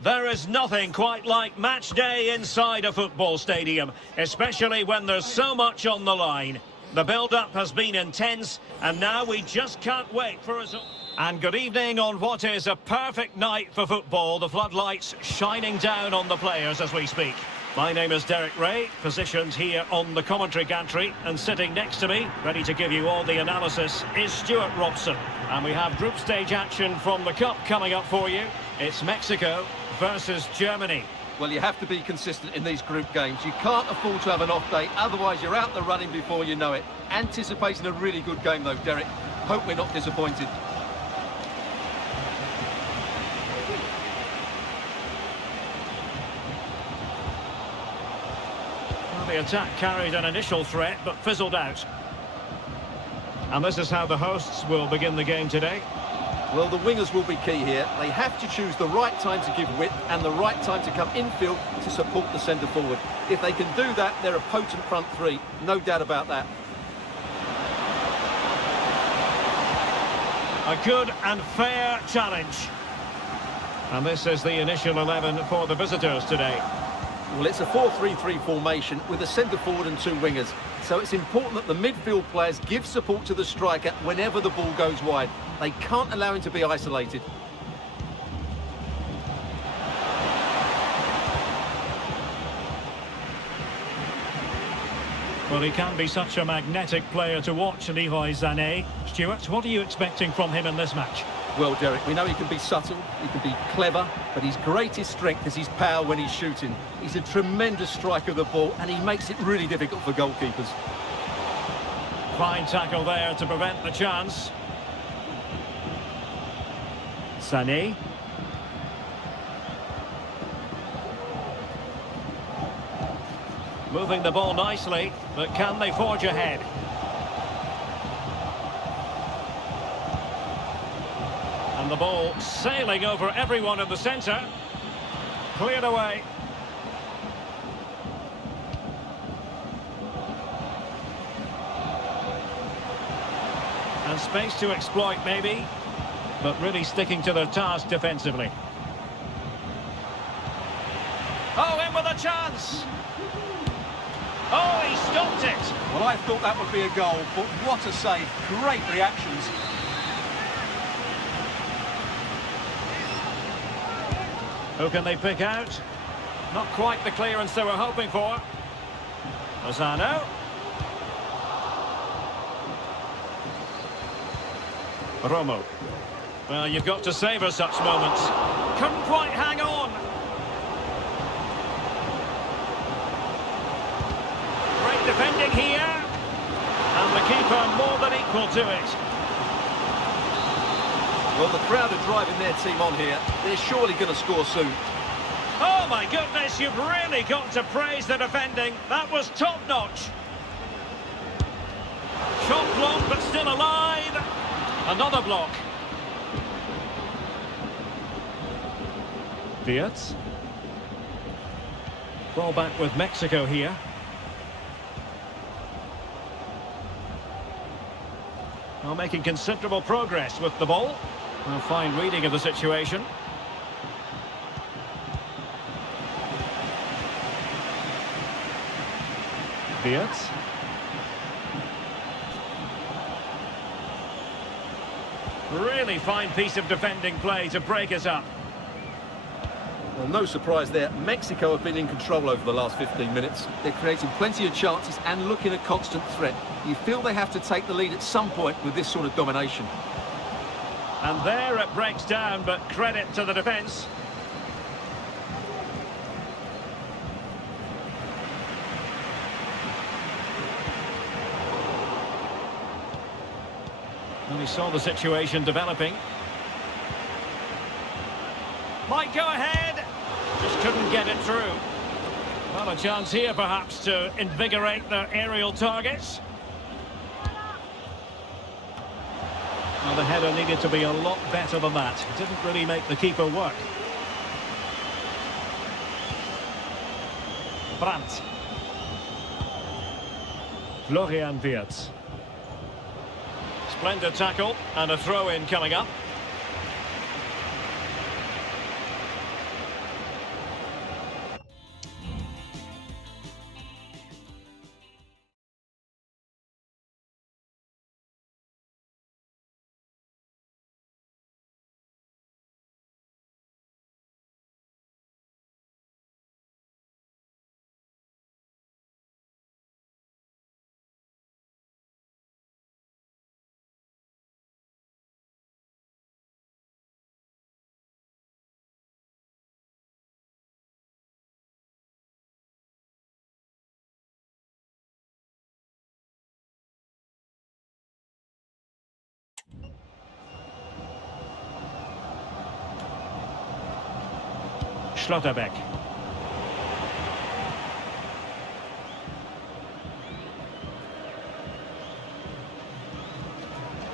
There is nothing quite like match day inside a football stadium, especially when there's so much on the line. The build-up has been intense, and now we just can't wait for us. And good evening on what is a perfect night for football. The floodlights shining down on the players as we speak. My name is Derek Ray, positioned here on the commentary gantry, and sitting next to me, ready to give you all the analysis, is Stuart Robson. And we have group stage action from the Cup coming up for you. It's Mexico versus Germany. Well, you have to be consistent in these group games. You can't afford to have an off day, otherwise you're out the running before you know it. Anticipating a really good game, though, Derek. Hope we're not disappointed. Well, the attack carried an initial threat, but fizzled out. And this is how the hosts will begin the game today. Well, the wingers will be key here. They have to choose the right time to give width and the right time to come infield to support the centre forward. If they can do that, they're a potent front three. No doubt about that. A good and fair challenge. And this is the initial 11 for the visitors today. Well, it's a 4-3-3 formation with a centre forward and two wingers. So it's important that the midfield players give support to the striker whenever the ball goes wide. They can't allow him to be isolated. Well, he can be such a magnetic player to watch, Leroy Sané. Stuart, what are you expecting from him in this match? Well, Derek, we know he can be subtle, he can be clever, but his greatest strength is his power when he's shooting. He's a tremendous striker of the ball, and he makes it really difficult for goalkeepers. Fine tackle there to prevent the chance. Sané. Moving the ball nicely, but can they forge ahead? And the ball sailing over everyone in the centre. Cleared away. And space to exploit maybe, but really sticking to their task defensively. Oh, in with a chance! Oh, he stopped it! Well, I thought that would be a goal, but what a save. Great reactions. Who can they pick out? Not quite the clearance they were hoping for. Lozano. Romo. Well, you've got to savour such moments. Couldn't quite hang on. Great defending here. And the keeper more than equal to it. Well, the crowd are driving their team on here. They're surely going to score soon. Oh my goodness, you've really got to praise the defending. That was top-notch. Shot blocked, but still alive. Another block. Diaz. Ball back with Mexico here. Well, making considerable progress with the ball. A fine reading of the situation. Diaz. Really fine piece of defending play to break us up. Well, no surprise there. Mexico have been in control over the last 15 minutes. They're creating plenty of chances and looking a constant threat. You feel they have to take the lead at some point with this sort of domination. And there it breaks down, but credit to the defence. And he saw the situation developing. Might go ahead. Just couldn't get it through. Well, a chance here perhaps to invigorate their aerial targets. Well, the header needed to be a lot better than that. Didn't really make the keeper work. Brandt. Florian Wirtz. Splendid tackle and a throw-in coming up. Schlotterbeck.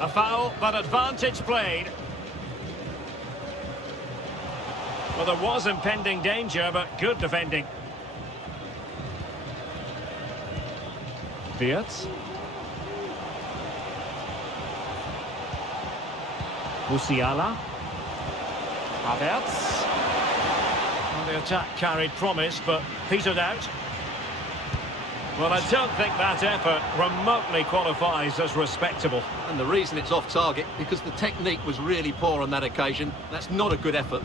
A foul, but advantage played. Well, there was impending danger, but good defending. Wirtz. Musiala. Havertz. Well, the attack carried promise, but petered out. Well, I don't think that effort remotely qualifies as respectable. And the reason it's off target, because the technique was really poor on that occasion. That's not a good effort.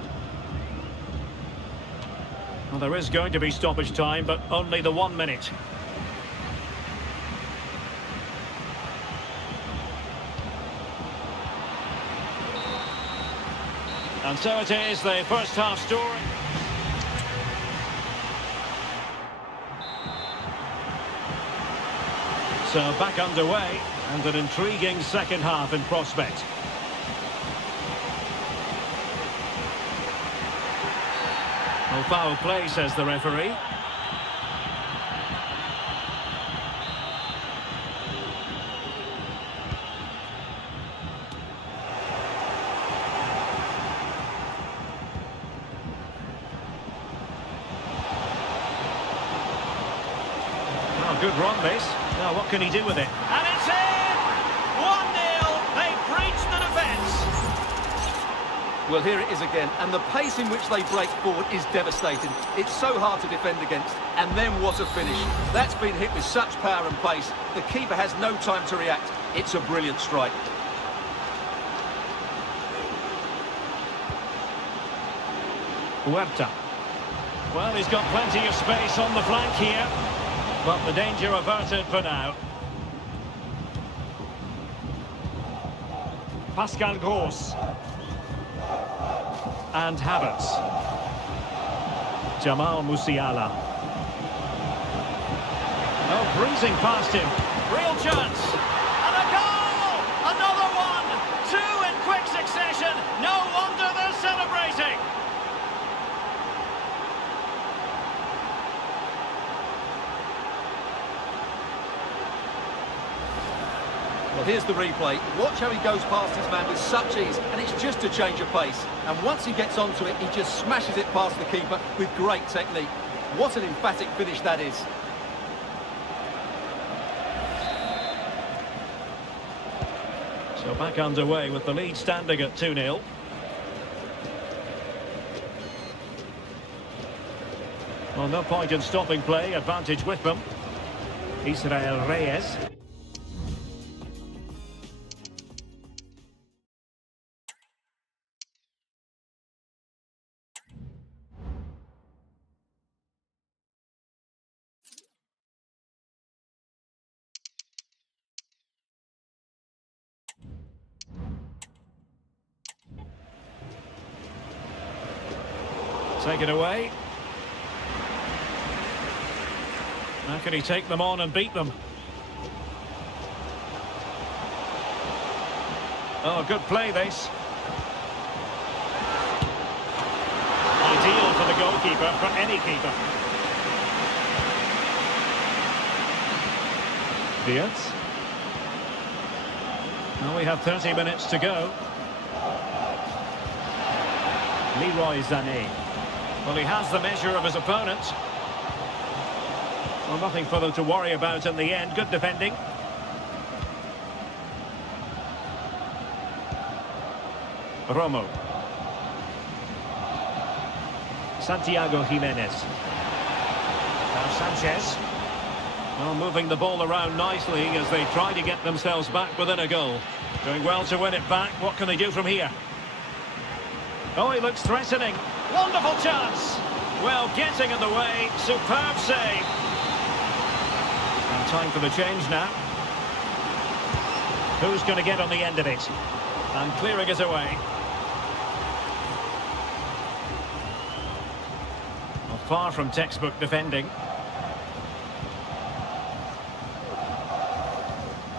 Well, there is going to be stoppage time, but only the 1 minute. And so it is, the first half story. So back underway, and an intriguing second half in prospect. Well, foul play, says the referee. Oh, good run, this. Now, what can he do with it? And it's in! 1-0. They breached the defence. Well, here it is again, and the pace in which they break forward is devastating. It's so hard to defend against, and then what a finish. That's been hit with such power and pace. The keeper has no time to react. It's a brilliant strike. Huerta. Well, he's got plenty of space on the flank here, but the danger averted for now. Pascal Gross. And Havertz. Jamal Musiala. Oh, breezing past him. Real chance. And a goal! Another one! Two in quick succession. No wonder they're celebrating. Well, here's the replay. Watch how he goes past his man with such ease, and it's just a change of pace. And once he gets onto it, he just smashes it past the keeper with great technique. What an emphatic finish that is. So back underway with the lead standing at 2-0. Well, no point in stopping play, advantage with them. Israel Reyes. Taken away. How can he take them on and beat them? Oh, good play this. Ideal for the goalkeeper, for any keeper. Wirtz. Now we have 30 minutes to go. Leroy Sané. Well, he has the measure of his opponent. Well, nothing for them to worry about in the end. Good defending. Romo. Santiago Jimenez. Now Sanchez. Well, moving the ball around nicely as they try to get themselves back within a goal. Doing well to win it back. What can they do from here? Oh, he looks threatening. Wonderful chance. Well, getting in the way. Superb save. And time for the change now. Who's going to get on the end of it? And clearing it away. Well, far from textbook defending.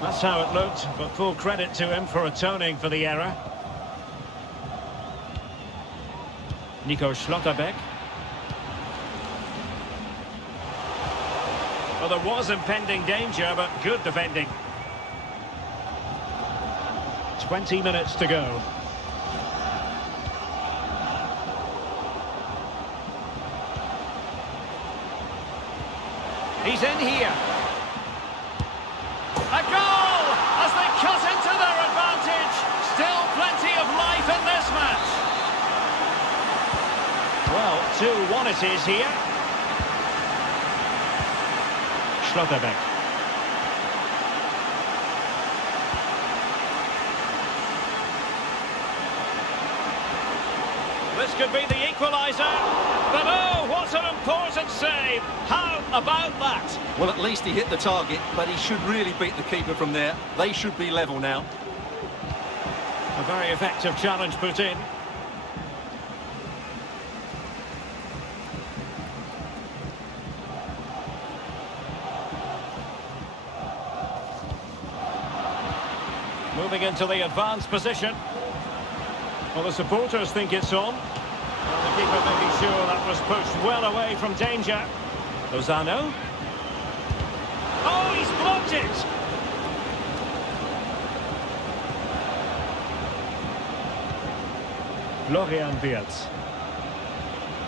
That's how it looked, but full credit to him for atoning for the error. Nico Schlotterbeck. Well, there was impending danger, but good defending. 20 minutes to go. He's in here. A goal as they cut into their advantage. Still plenty of life in this match. Well, 2-1 it is here. Schlotterbeck. This could be the equaliser. But oh, what an important save. How about that? Well, at least he hit the target, but he should really beat the keeper from there. They should be level now. A very effective challenge put in. Moving into the advanced position. Well, the supporters think it's on. Well, the keeper making sure that was pushed well away from danger. Lozano. Oh, he's blocked it! Florian Wirtz.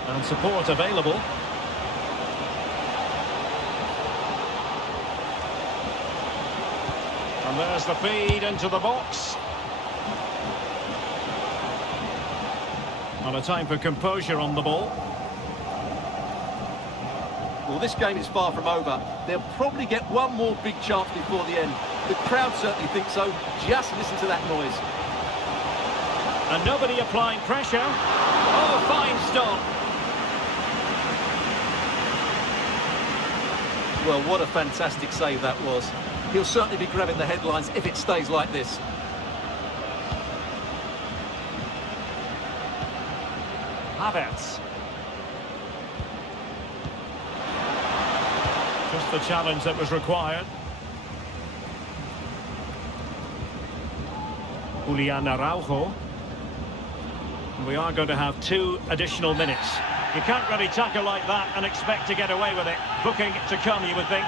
And support available. And there's the feed into the box. And a time for composure on the ball. Well, this game is far from over. They'll probably get one more big chance before the end. The crowd certainly think so. Just listen to that noise. And nobody applying pressure. Oh, fine stop. Well, what a fantastic save that was. He'll certainly be grabbing the headlines if it stays like this. Havertz. Just the challenge that was required. Julian Araujo. We are going to have 2 additional minutes. You can't really tackle like that and expect to get away with it. Booking to come, you would think.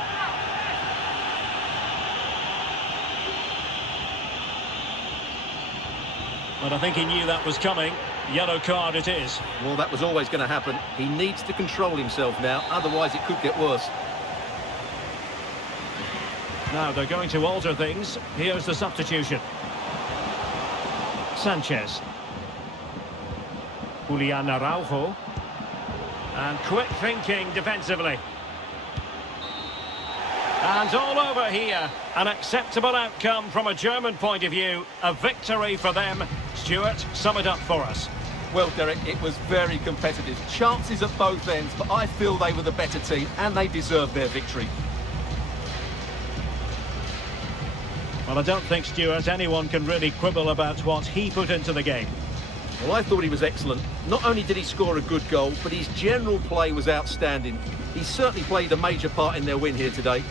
But I think he knew that was coming. Yellow card it is. Well, that was always going to happen. He needs to control himself now, otherwise it could get worse. Now they're going to alter things. Here's the substitution. Sanchez. Julian Araujo. And quick thinking defensively. And all over here. An acceptable outcome from a German point of view. A victory for them. Stuart, sum it up for us. Well, Derek, it was very competitive. Chances at both ends, but I feel they were the better team and they deserved their victory. Well, I don't think, Stuart, anyone can really quibble about what he put into the game. Well, I thought he was excellent. Not only did he score a good goal, but his general play was outstanding. He certainly played a major part in their win here today.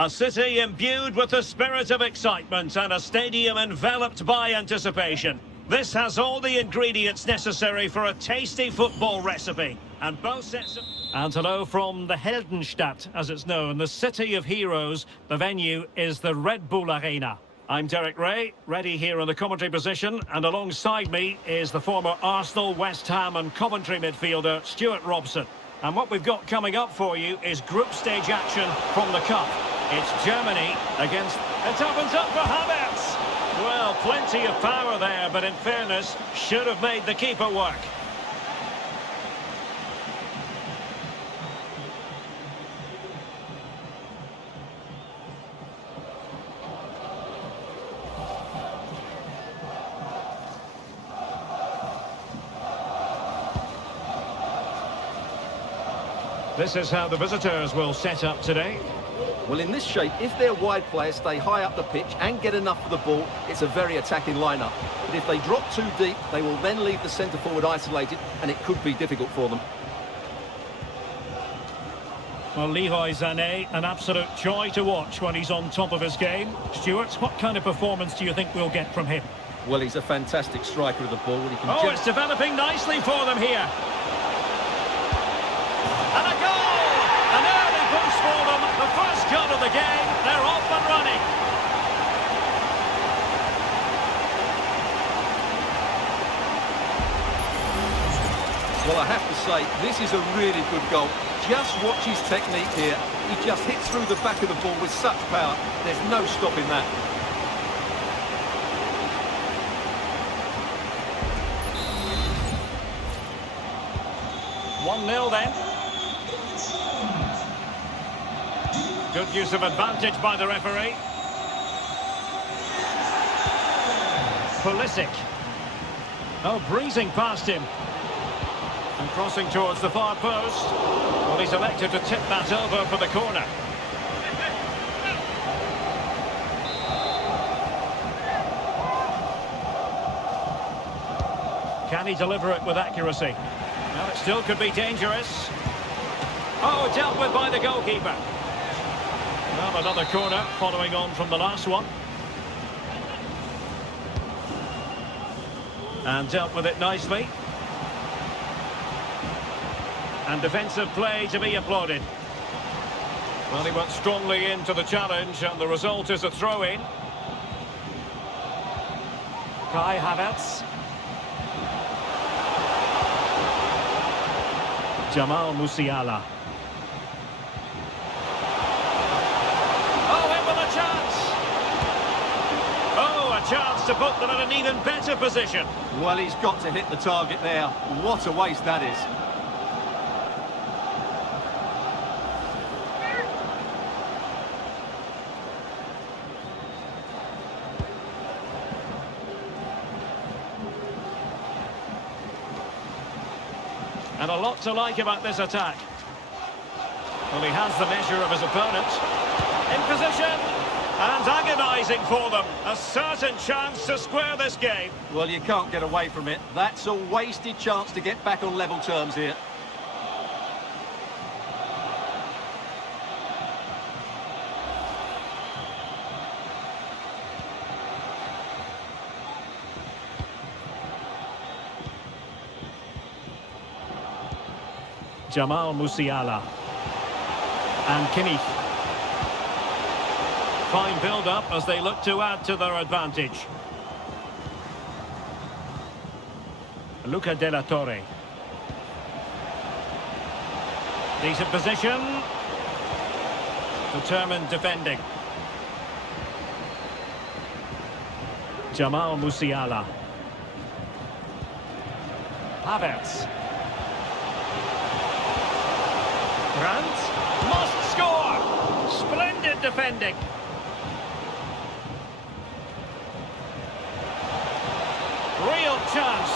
A city imbued with the spirit of excitement and a stadium enveloped by anticipation. This has all the ingredients necessary for a tasty football recipe. And both sets of... And hello from the Heldenstadt, as it's known, the city of heroes. The venue is the Red Bull Arena. I'm Derek Ray, ready here in the commentary position, and alongside me is the former Arsenal, West Ham and Coventry midfielder, Stuart Robson. And what we've got coming up for you is group stage action from the Cup. It's Germany against... It opens up for Havertz! Well, plenty of power there, but in fairness, should have made the keeper work. This is how the visitors will set up today. Well, in this shape, if their wide players stay high up the pitch and get enough for the ball, it's a very attacking lineup. But if they drop too deep, they will then leave the centre-forward isolated, and it could be difficult for them. Well, Leroy Sané, an absolute joy to watch when he's on top of his game. Stuart, what kind of performance do you think we'll get from him? Well, he's a fantastic striker of the ball. He can it's developing nicely for them here. And a goal! An early boost for them. The first goal of the game. They're off and running. Well, I have to say, this is a really good goal. Just watch his technique here. He just hits through the back of the ball with such power. There's no stopping that. One-nil then. Good use of advantage by the referee. Pulisic. Oh, breezing past him. And crossing towards the far post. Well, he's elected to tip that over for the corner. Can he deliver it with accuracy? Well, it still could be dangerous. Oh, dealt with by the goalkeeper. Well, another corner following on from the last one. And dealt with it nicely. And defensive play to be applauded. Well, he went strongly into the challenge, and the result is a throw-in. Kai Havertz. Jamal Musiala. Oh, in with a chance! Oh, a chance to put them in an even better position. Well, he's got to hit the target there. What a waste that is. And a lot to like about this attack. Well, he has the measure of his opponent. In position. And agonising for them. A certain chance to square this game. Well, you can't get away from it. That's a wasted chance to get back on level terms here. Jamal Musiala. And Kimmich. Fine build-up as they look to add to their advantage. Luca de la Torre. Decent position. Determined defending. Jamal Musiala. Havertz. Grant must score! Splendid defending. Real chance.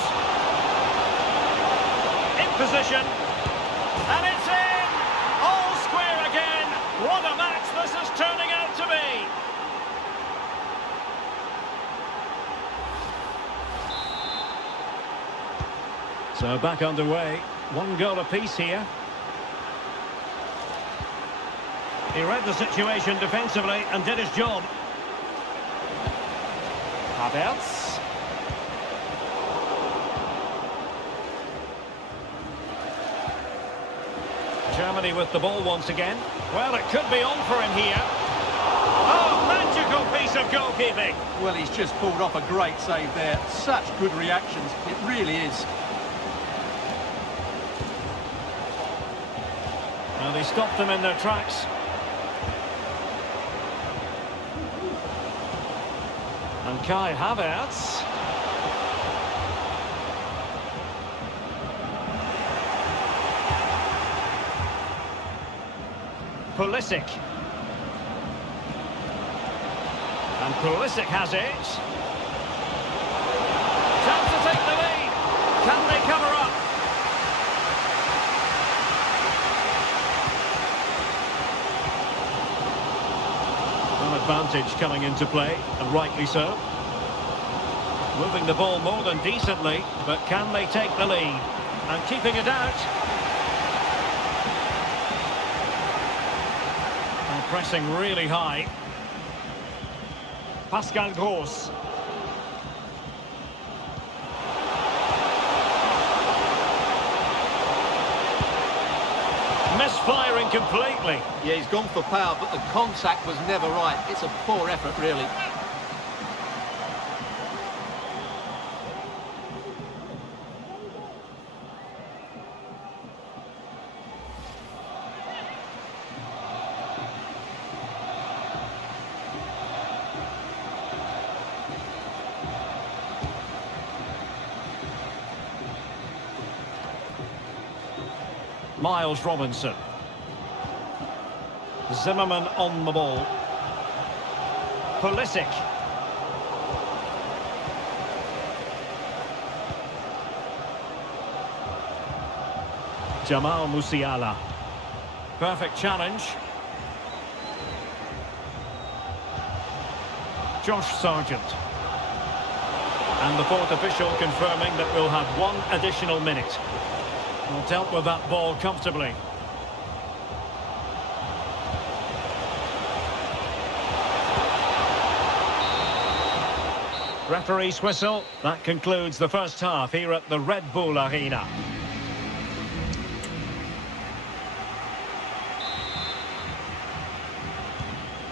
In position. And it's in! All square again. What a match this is turning out to be. So back underway. One goal apiece here. He read the situation defensively and did his job. Havertz. Germany with the ball once again. Well, it could be on for him here. Oh, magical piece of goalkeeping. Well, he's just pulled off a great save there. Such good reactions. It really is. And he stopped them in their tracks. And Kai Havertz. Pulisic. And Pulisic has it. Chance to take the lead. Can they cover up? An advantage coming into play, and rightly so. Moving the ball more than decently, but can they take the lead? And keeping it out. And pressing really high. Pascal Gross. Misfiring completely. Yeah, he's gone for power, but the contact was never right. It's a poor effort, really. Miles Robinson. Zimmerman on the ball. Pulisic. Jamal Musiala. Perfect challenge. Josh Sargent. And the fourth official confirming that we'll have one additional minute. Well, dealt with that ball comfortably. Referee's whistle. That concludes the first half here at the Red Bull Arena.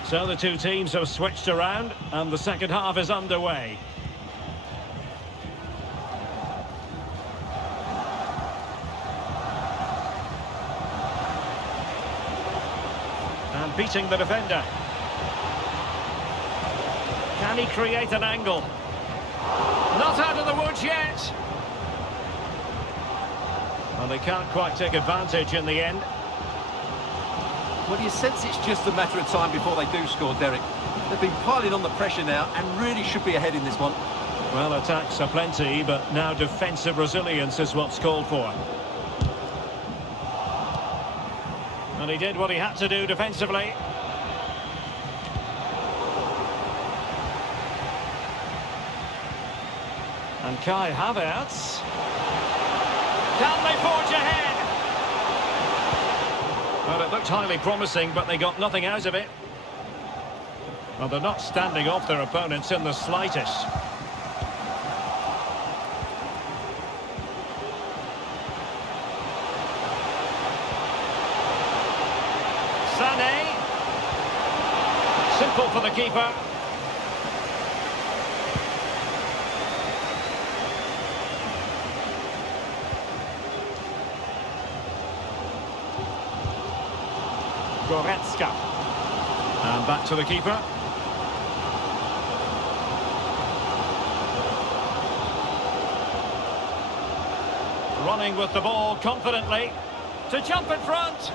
So the two teams have switched around and the second half is underway. And beating the defender. Can he create an angle? Not out of the woods yet. Well, they can't quite take advantage in the end. Well, you sense it's just a matter of time before they do score, Derek. They've been piling on the pressure now and really should be ahead in this one. Well, attacks are plenty, but now defensive resilience is what's called for. And he did what he had to do defensively. And Kai Havertz. Can they forge ahead? Well, it looked highly promising, but they got nothing out of it. Well, they're not standing off their opponents in the slightest. Sané. Simple for the keeper. Goretzka. And back to the keeper. Running with the ball confidently. To jump in front.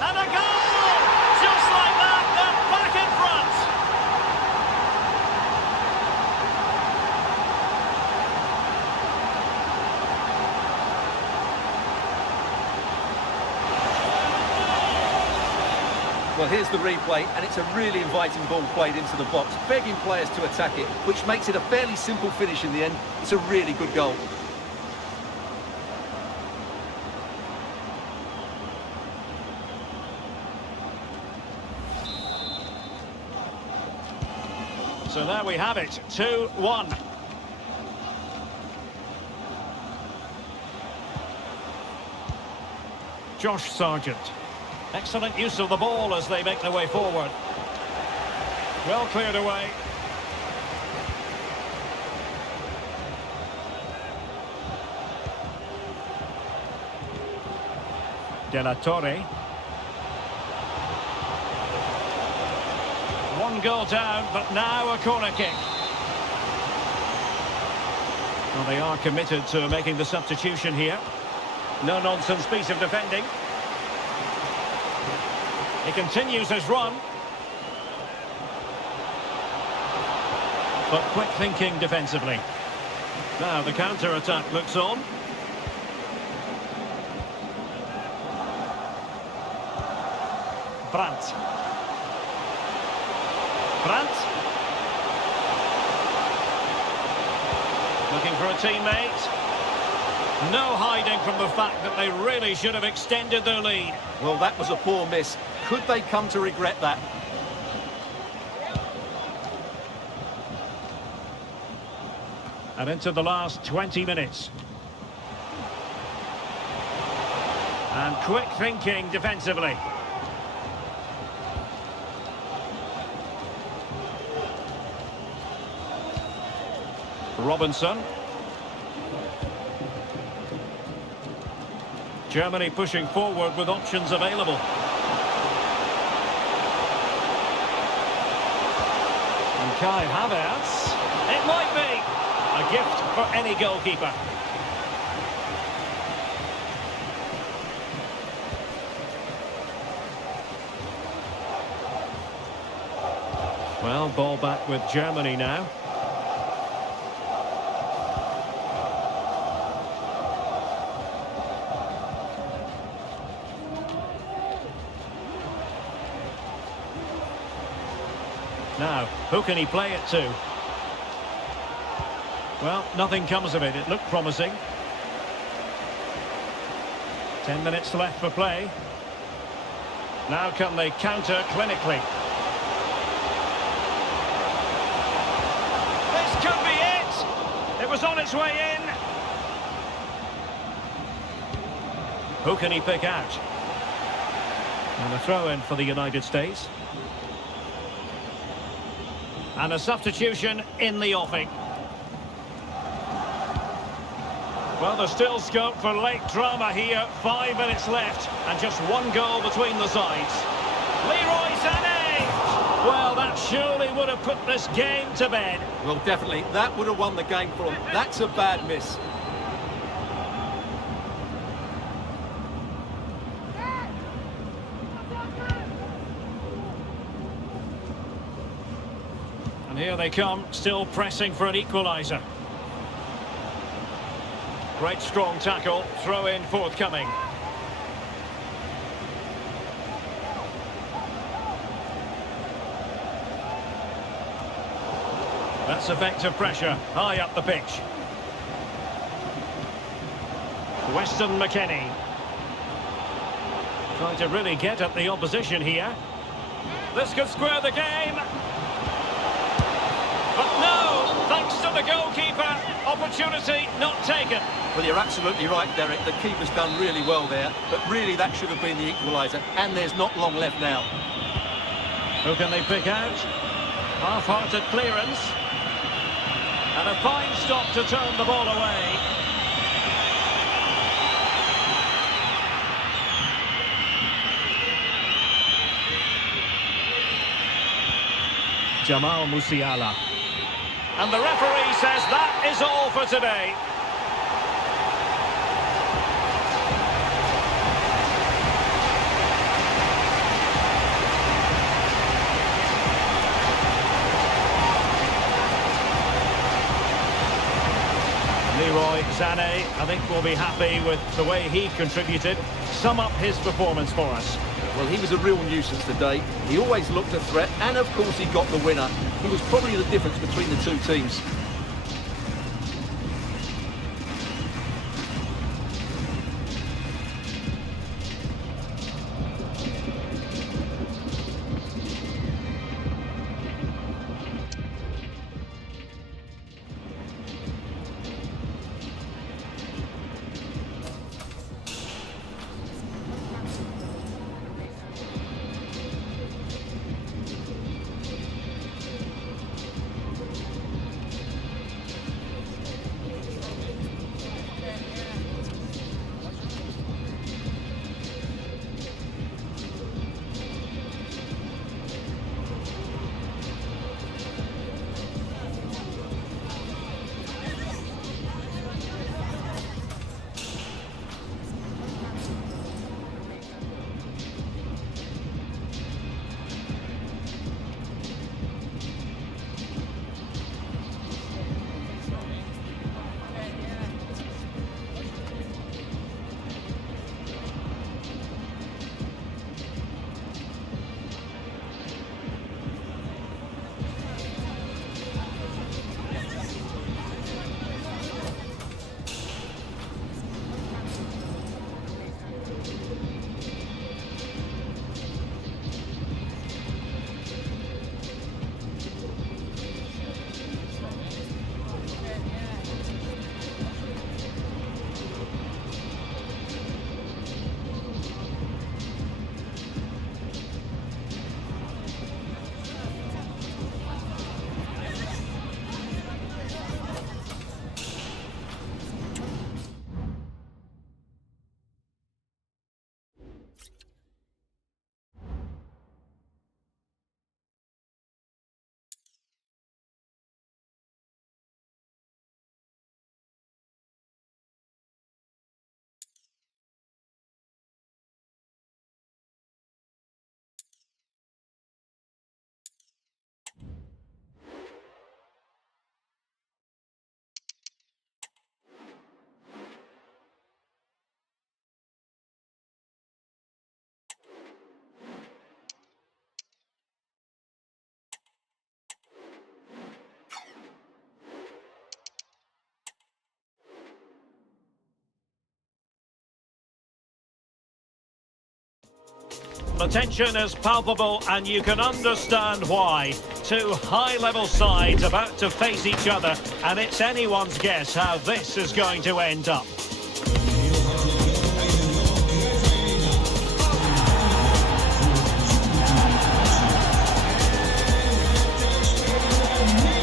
And a goal! Just like that, they're back in front. Well, here's the replay, and it's a really inviting ball played into the box, begging players to attack it, which makes it a fairly simple finish in the end. It's a really good goal. So there we have it, 2-1. Josh Sargent. Excellent use of the ball as they make their way forward. Well cleared away. De La Torre. One goal down, but now a corner kick. Well, they are committed to making the substitution here. No-nonsense piece of defending. He continues his run. But quick thinking defensively. Now the counter-attack looks on. Brandt. Brandt. Looking for a teammate. No hiding from the fact that they really should have extended their lead. Well, that was a poor miss. Could they come to regret that? And into the last 20 minutes. And quick thinking defensively. Robinson. Germany pushing forward with options available. And Kai Havertz. It might be a gift for any goalkeeper. Well, ball back with Germany now. Now, who can he play it to? Well, nothing comes of it. It looked promising. 10 minutes left for play. Now can they counter clinically? This could be it! It was on its way in. Who can he pick out? And a throw-in for the United States. And a substitution in the offing. Well, there's still scope for late drama here. 5 minutes left and just one goal between the sides. Leroy Sané! Well, that surely would have put this game to bed. Well, definitely. That would have won the game for them. That's a bad miss. And here they come, still pressing for an equaliser. Great strong tackle, throw in forthcoming. That's effective pressure, high up the pitch. Weston McKennie. Trying to really get at the opposition here. This could square the game. But no, thanks to the goalkeeper, opportunity not taken. Well, you're absolutely right, Derek. The keeper's done really well there, but really that should have been the equaliser, and there's not long left now. Who can they pick out? Half-hearted clearance. And a fine stop to turn the ball away. Jamal Musiala. And the referee says that is all for today. Leroy Sané, I think, will be happy with the way he contributed. Sum up his performance for us. Well, he was a real nuisance today. He always looked a threat, and of course he got the winner. He was probably the difference between the two teams. the tension is palpable and you can understand why. Two high-level sides about to face each other, and it's anyone's guess how this is going to end up.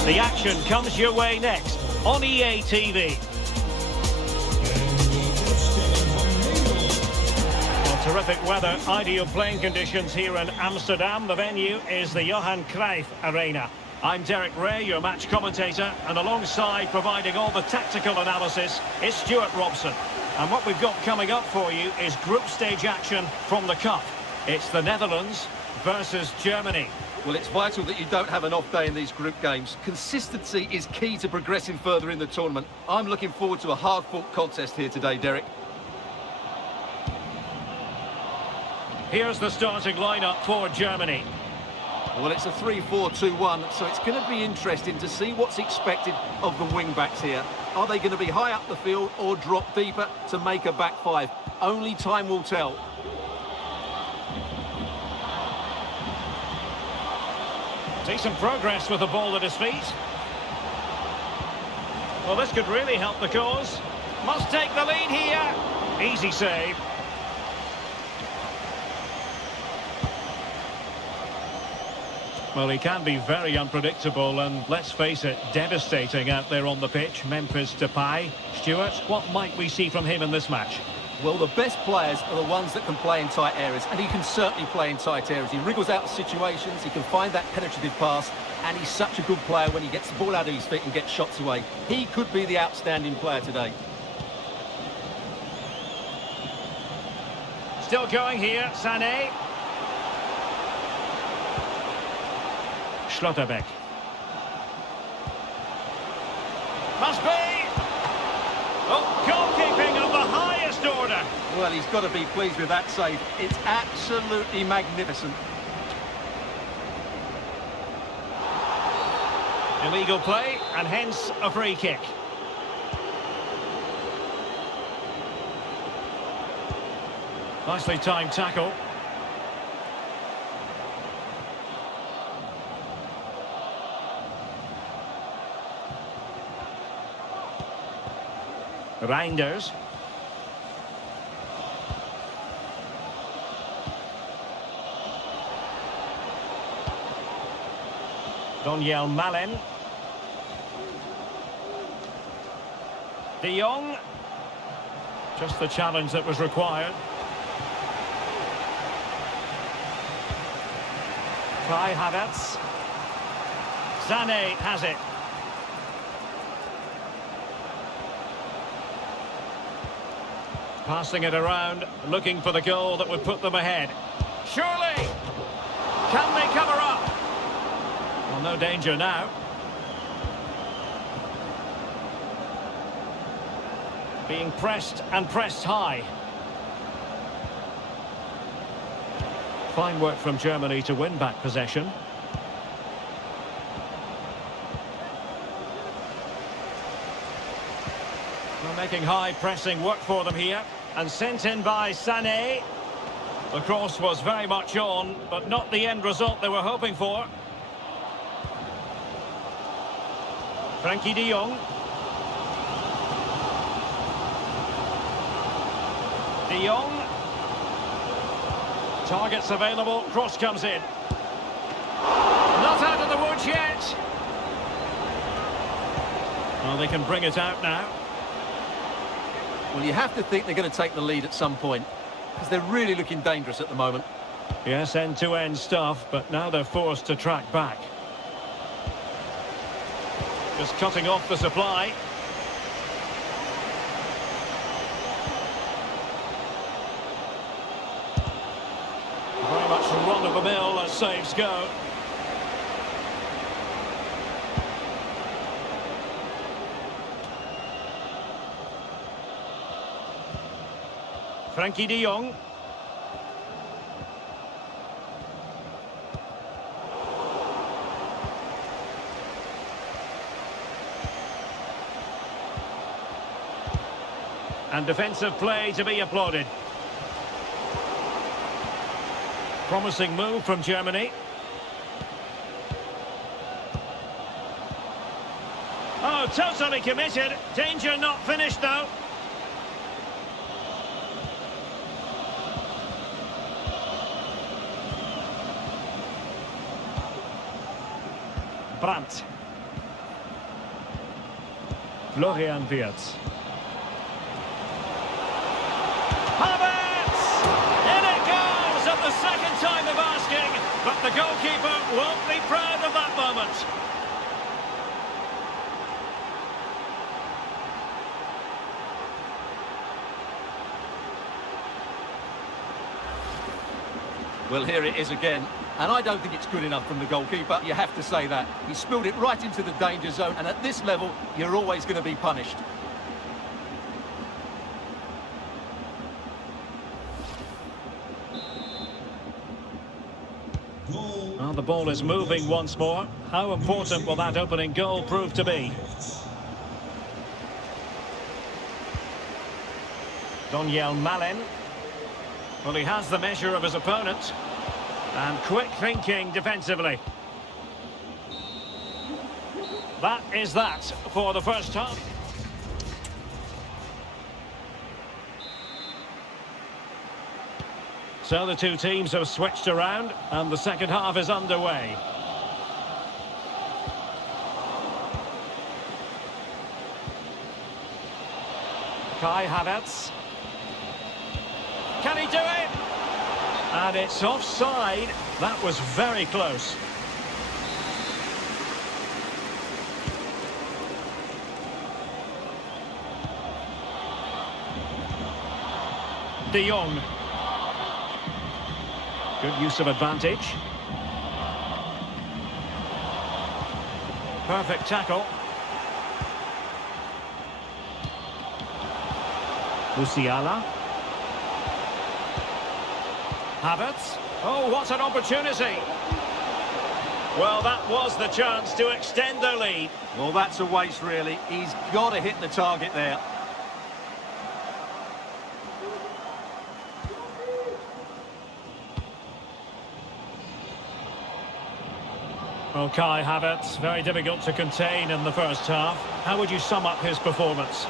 The action comes your way next on EA TV. Terrific weather, ideal playing conditions here in Amsterdam. The venue is the Johan Cruyff Arena. I'm Derek Ray, your match commentator, and alongside providing all the tactical analysis is Stuart Robson. And what we've got coming up for you is group stage action from the Cup. It's the Netherlands versus Germany. Well, it's vital that you don't have an off day in these group games. Consistency is key to progressing further in the tournament. I'm looking forward to a hard-fought contest here today, Derek. Here's the starting lineup for Germany. Well, it's a 3-4-2-1, so it's going to be interesting to see what's expected of the wing-backs here. Are they going to be high up the field or drop deeper to make a back five? Only time will tell. Decent progress with the ball at his feet. Well, this could really help the cause. Must take the lead here. Easy save. Well, he can be very unpredictable and, let's face it, devastating out there on the pitch. Memphis Depay. Stuart, what might we see from him in this match? Well, the best players are the ones that can play in tight areas, and he can certainly play in tight areas. He wriggles out of situations, he can find that penetrative pass, and he's such a good player when he gets the ball out of his feet and gets shots away. He could be the outstanding player today. Still going here, Sané. Schlotterbeck. Must be! Oh, goalkeeping of the highest order. Well, he's got to be pleased with that save. It's absolutely magnificent. Illegal play, and hence a free kick. Nicely timed tackle. Reinders. Daniel Malen. De Jong. Just the challenge that was required. Kai Havertz. Sané has it. Passing it around, looking for the goal that would put them ahead. Surely! Can they cover up? Well, no danger now. Being pressed and pressed high. Fine work from Germany to win back possession. Well, making high pressing work for them here. And sent in by Sané. The cross was very much on, but not the end result they were hoping for. Frankie de Jong. De Jong. Targets available, cross comes in. Not out of the woods yet. Well, they can bring it out now. Well, you have to think they're going to take the lead at some point, because they're really looking dangerous at the moment. Yes, end-to-end stuff, but now they're forced to track back. Just cutting off the supply. Very much run-of-the-mill as saves go. Frankie de Jong. And defensive play to be applauded. Promising move from Germany. Oh, totally committed. Danger not finished though. Brandt. Florian Wirtz. Havertz! In it goes at the second time of asking, but the goalkeeper won't be proud of that moment. Well, here it is again, and I don't think it's good enough from the goalkeeper, you have to say that. He spilled it right into the danger zone, and at this level, you're always going to be punished. Well, the ball is moving once more. How important will that opening goal prove to be? Daniel Malin. Well, he has the measure of his opponent. And quick thinking defensively. That is that for the first half. So the two teams have switched around and the second half is underway. Kai Havertz. Can he do it? And it's offside. That was very close. De Jong. Good use of advantage. Perfect tackle. Musiala. Havertz. Oh, what an opportunity. Well, that was the chance to extend their lead. Well, that's a waste, really. He's got to hit the target there. Well, Kai Havertz, very difficult to contain in the first half. How would you sum up his performance?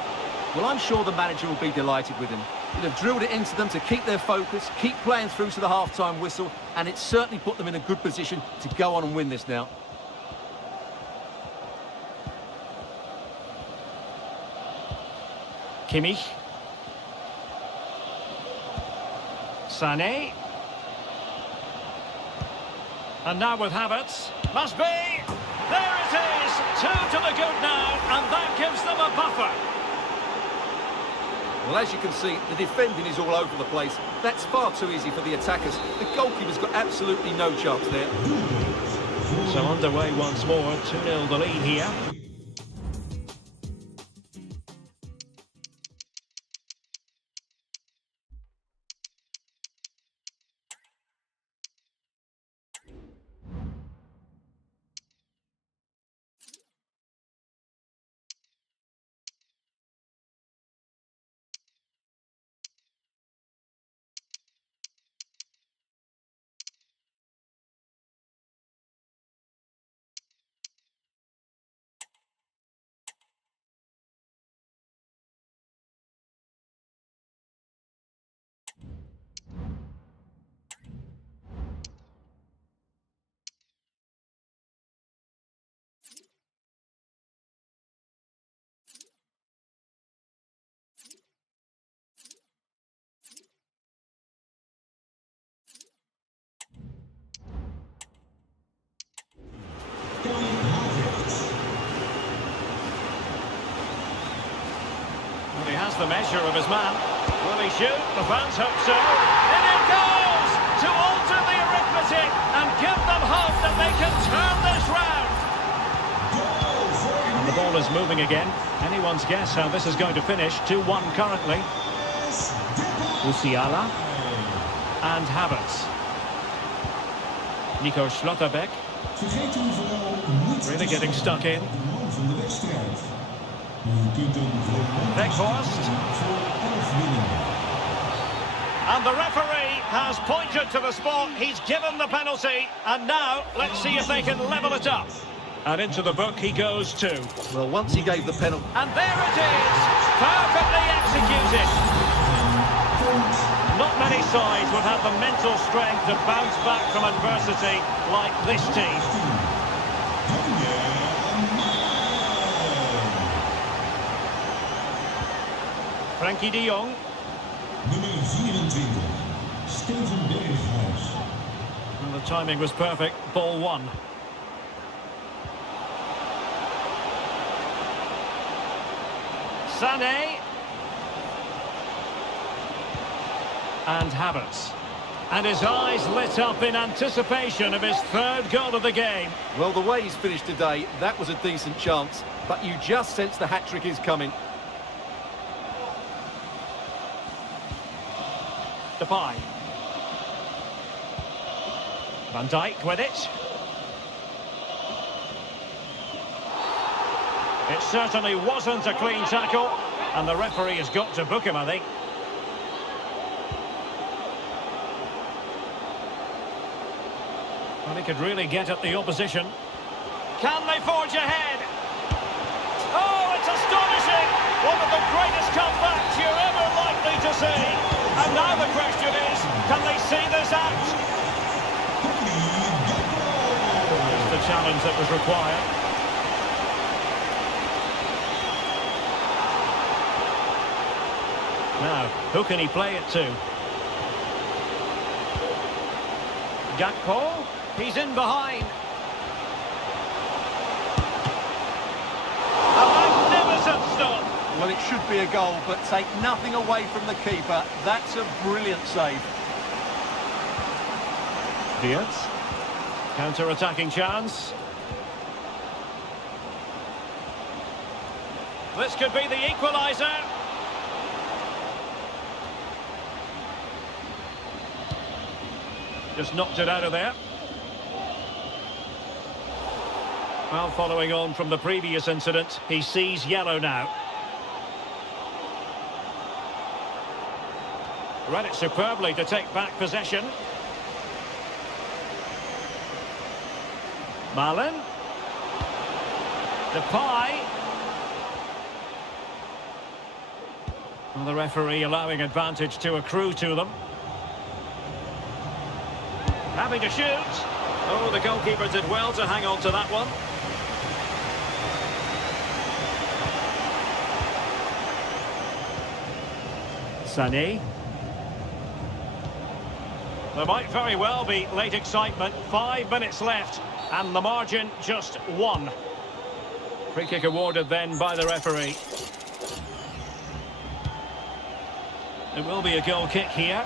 Well, I'm sure the manager will be delighted with him. He'd have drilled it into them to keep their focus, keep playing through to the half-time whistle, and it's certainly put them in a good position to go on and win this now. Kimmich. Sané. And now with Havertz. Must be! There it is! 2 to the good now, and that gives them a buffer. Well, as you can see, the defending is all over the place. That's far too easy for the attackers. The goalkeeper's got absolutely no chance there. So underway once more, 2-0 the lead here. Well, he has the measure of his man. Will he shoot? The fans hope so. In it goes! To alter the arithmetic and give them hope that they can turn this round. And the ball is moving again. Anyone's guess how this is going to finish. 2-1 currently. Musiala and Havertz. Nico Schlotterbeck. Really getting stuck in. Weghorst. And the referee has pointed to the spot. He's given the penalty. And now, let's see if they can level it up. And into the book he goes too. Well, once he gave the penalty... And there it is! Perfectly executed. Not many sides would have the mental strength to bounce back from adversity like this team. Frankie de Jong. Nummer 24, Steven Berghuis. And the timing was perfect. Ball one. Sané. And Havertz. And his eyes lit up in anticipation of his third goal of the game. Well, the way he's finished today, that was a decent chance. But you just sense the hat-trick is coming. Depay. Van Dijk with it. It certainly wasn't a clean tackle, and the referee has got to book him, I think. Well, he could really get at the opposition. Can they forge ahead? Oh, it's astonishing! One of the greatest comebacks you're ever likely to see. And now the question is, can they see this out? It's the challenge that was required. Now, who can he play it to? Gakpo, he's in behind. A magnificent stop. Well, it should be a goal, but take nothing away from the keeper. That's a brilliant save. Diaz. Counter-attacking chance. This could be the equaliser. Just knocked it out of there. Well, following on from the previous incident, he sees yellow now. Read it superbly to take back possession. Malin. Depay. Well, the referee allowing advantage to accrue to them. Having to shoot. Oh, the goalkeeper did well to hang on to that one. Sané. There might very well be late excitement. 5 minutes left, and the margin just 1. Free kick awarded then by the referee. There will be a goal kick here.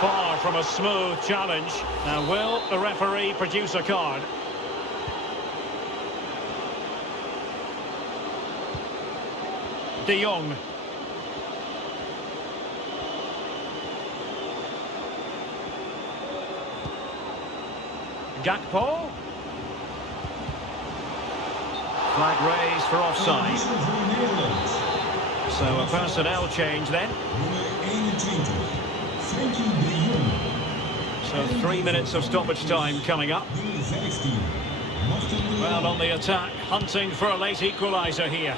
Far from a smooth challenge. Now, will the referee produce a card? De Jong. Gakpo. Flag raised for offside. So a personnel change then. So 3 minutes of stoppage time coming up. Well, on the attack, hunting for a late equaliser here.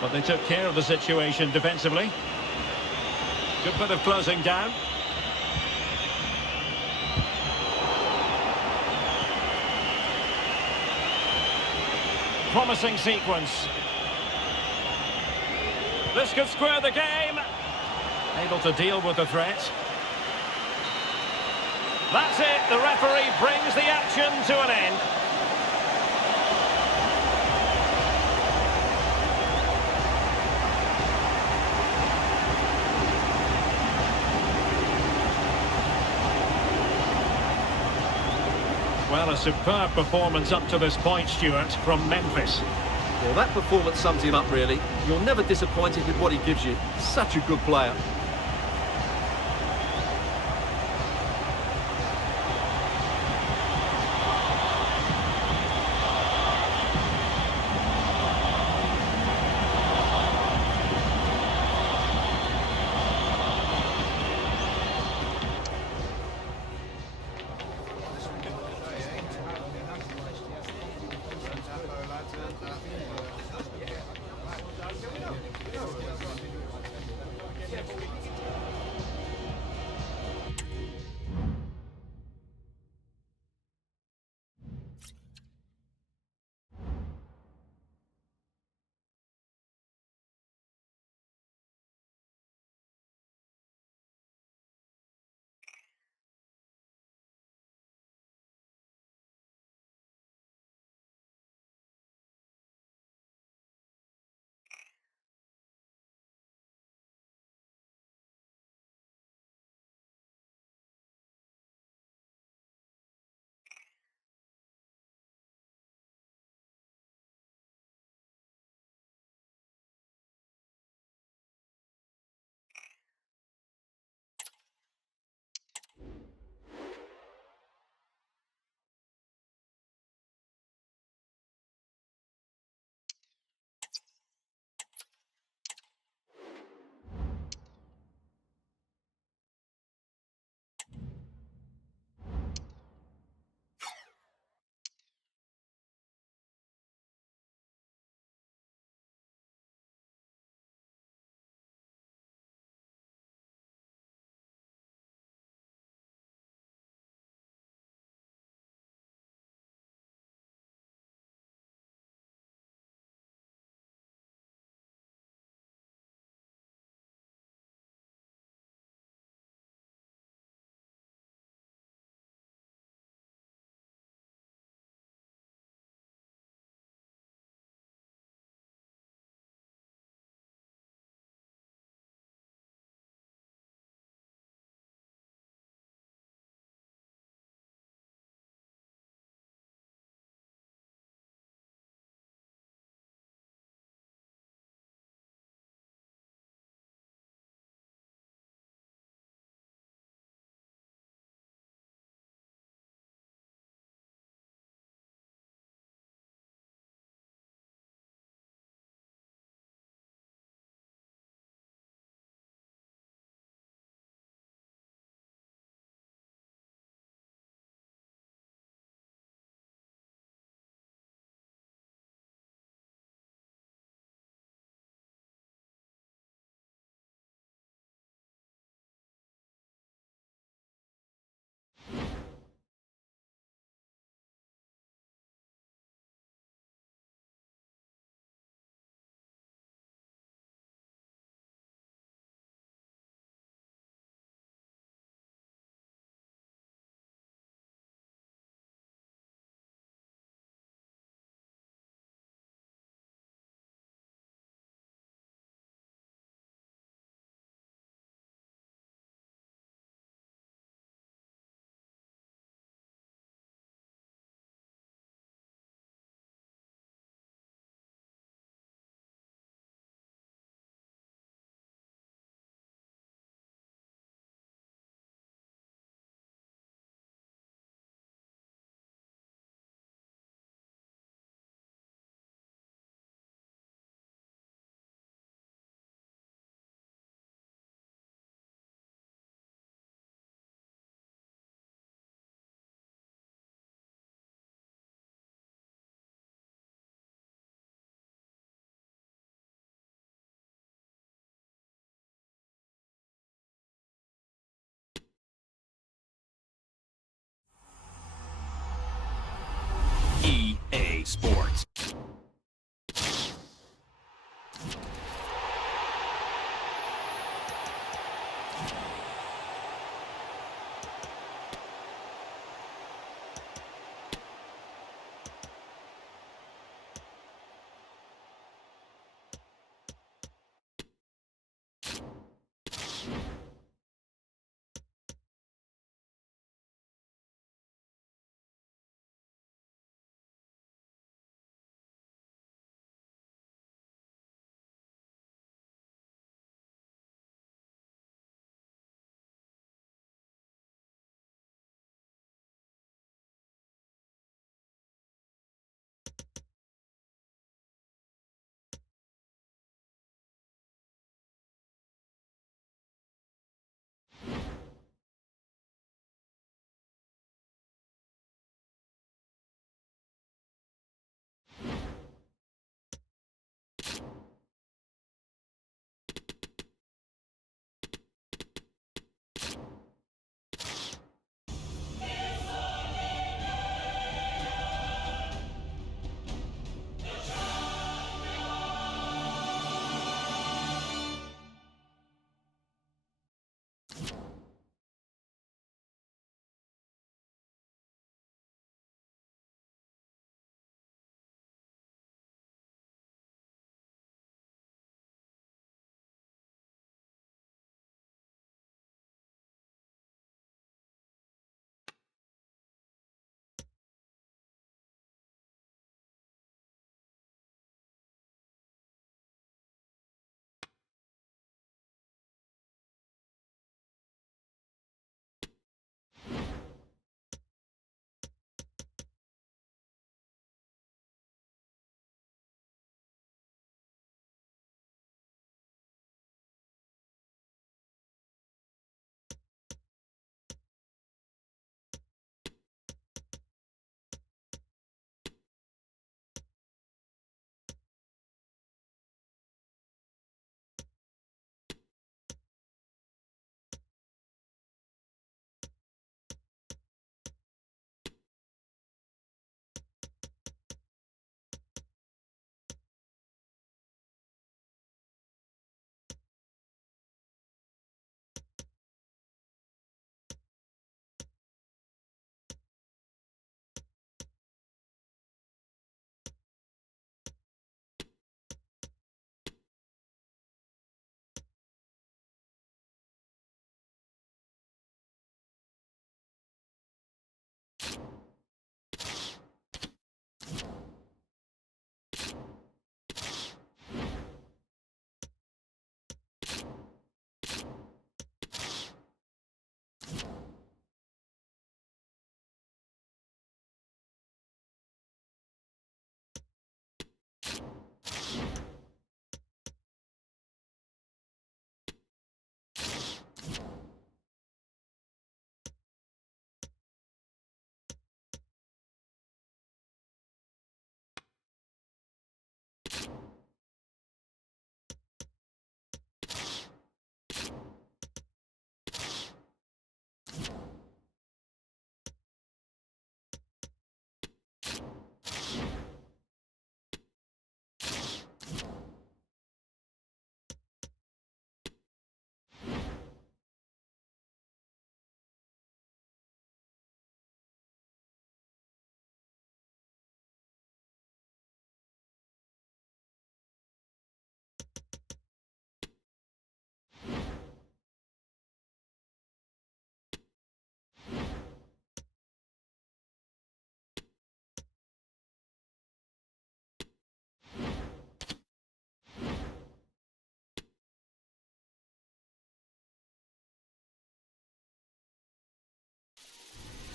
But they took care of the situation defensively. Good bit of closing down. Promising sequence. This could square the game. Able to deal with the threat. That's it, the referee brings the action to an end. Well, a superb performance up to this point, Stuart, from Memphis. Well, that performance sums him up, really. You're never disappointed with what he gives you. Such a good player. EA Sports.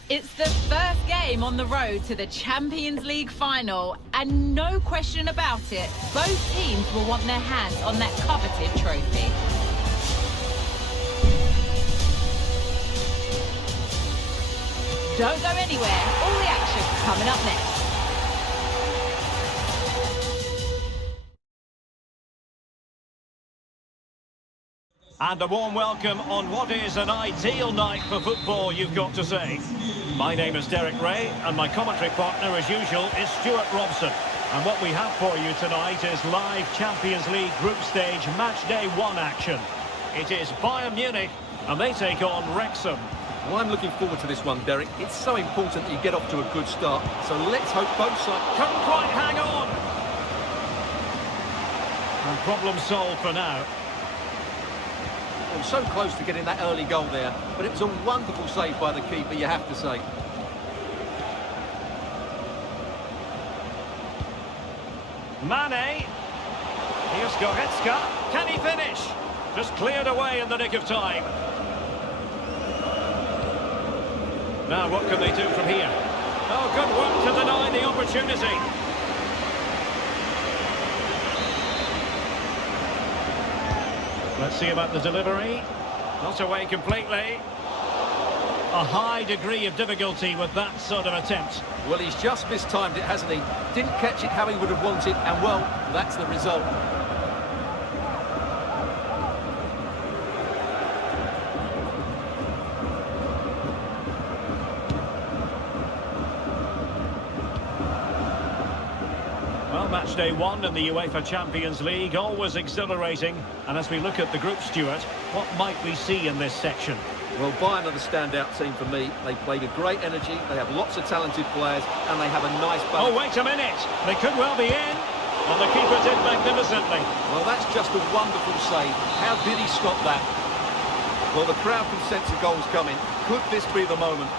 It's the first game on the road to the Champions League final, and no question about it, both teams will want their hands on that coveted trophy. Don't go anywhere, all the action coming up next. And a warm welcome on what is an ideal night for football, you've got to say. My name is Derek Ray, and my commentary partner, as usual, is Stuart Robson. And what we have for you tonight is live Champions League group stage match day 1 action. It is Bayern Munich, and they take on Wrexham. Well, I'm looking forward to this one, Derek. It's so important that you get off to a good start. So let's hope both sides... Couldn't quite hang on. And problem solved for now. Well, so close to getting that early goal there, but it was a wonderful save by the keeper, you have to say. Mane. Here's Goretzka. Can he finish? Just cleared away in the nick of time. Now what can they do from here? Oh, good work to deny the opportunity. Let's see about the delivery. Not away completely. A high degree of difficulty with that sort of attempt. Well, he's just mistimed it, hasn't he? Didn't catch it how he would have wanted, and well, that's the result. Well, match day 1 in the UEFA Champions League, always exhilarating. And as we look at the group, Stuart, what might we see in this section? Well, Bayern are the standout team for me. They play with great energy, they have lots of talented players, and they have a nice balance. Oh, wait a minute! They could well be in, and the keeper did magnificently. Well, that's just a wonderful save. How did he stop that? Well, the crowd can sense the goals coming. Could this be the moment?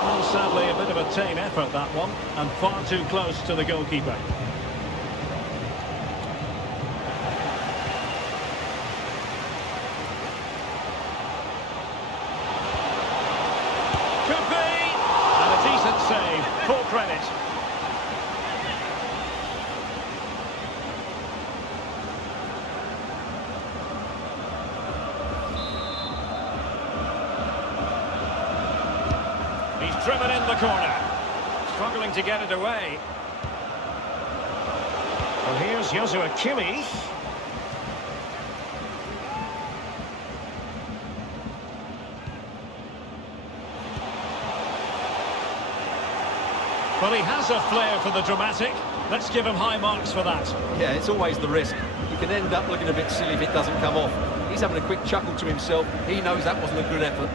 Well, sadly, a bit of a tame effort, that one, and far too close to the goalkeeper. Could be! And a decent save, full credit. He's driven in the corner. Struggling to get it away. Well, here's Joshua Kimmich. Well, he has a flair for the dramatic. Let's give him high marks for that. Yeah, it's always the risk. You can end up looking a bit silly if it doesn't come off. He's having a quick chuckle to himself. He knows that wasn't a good effort.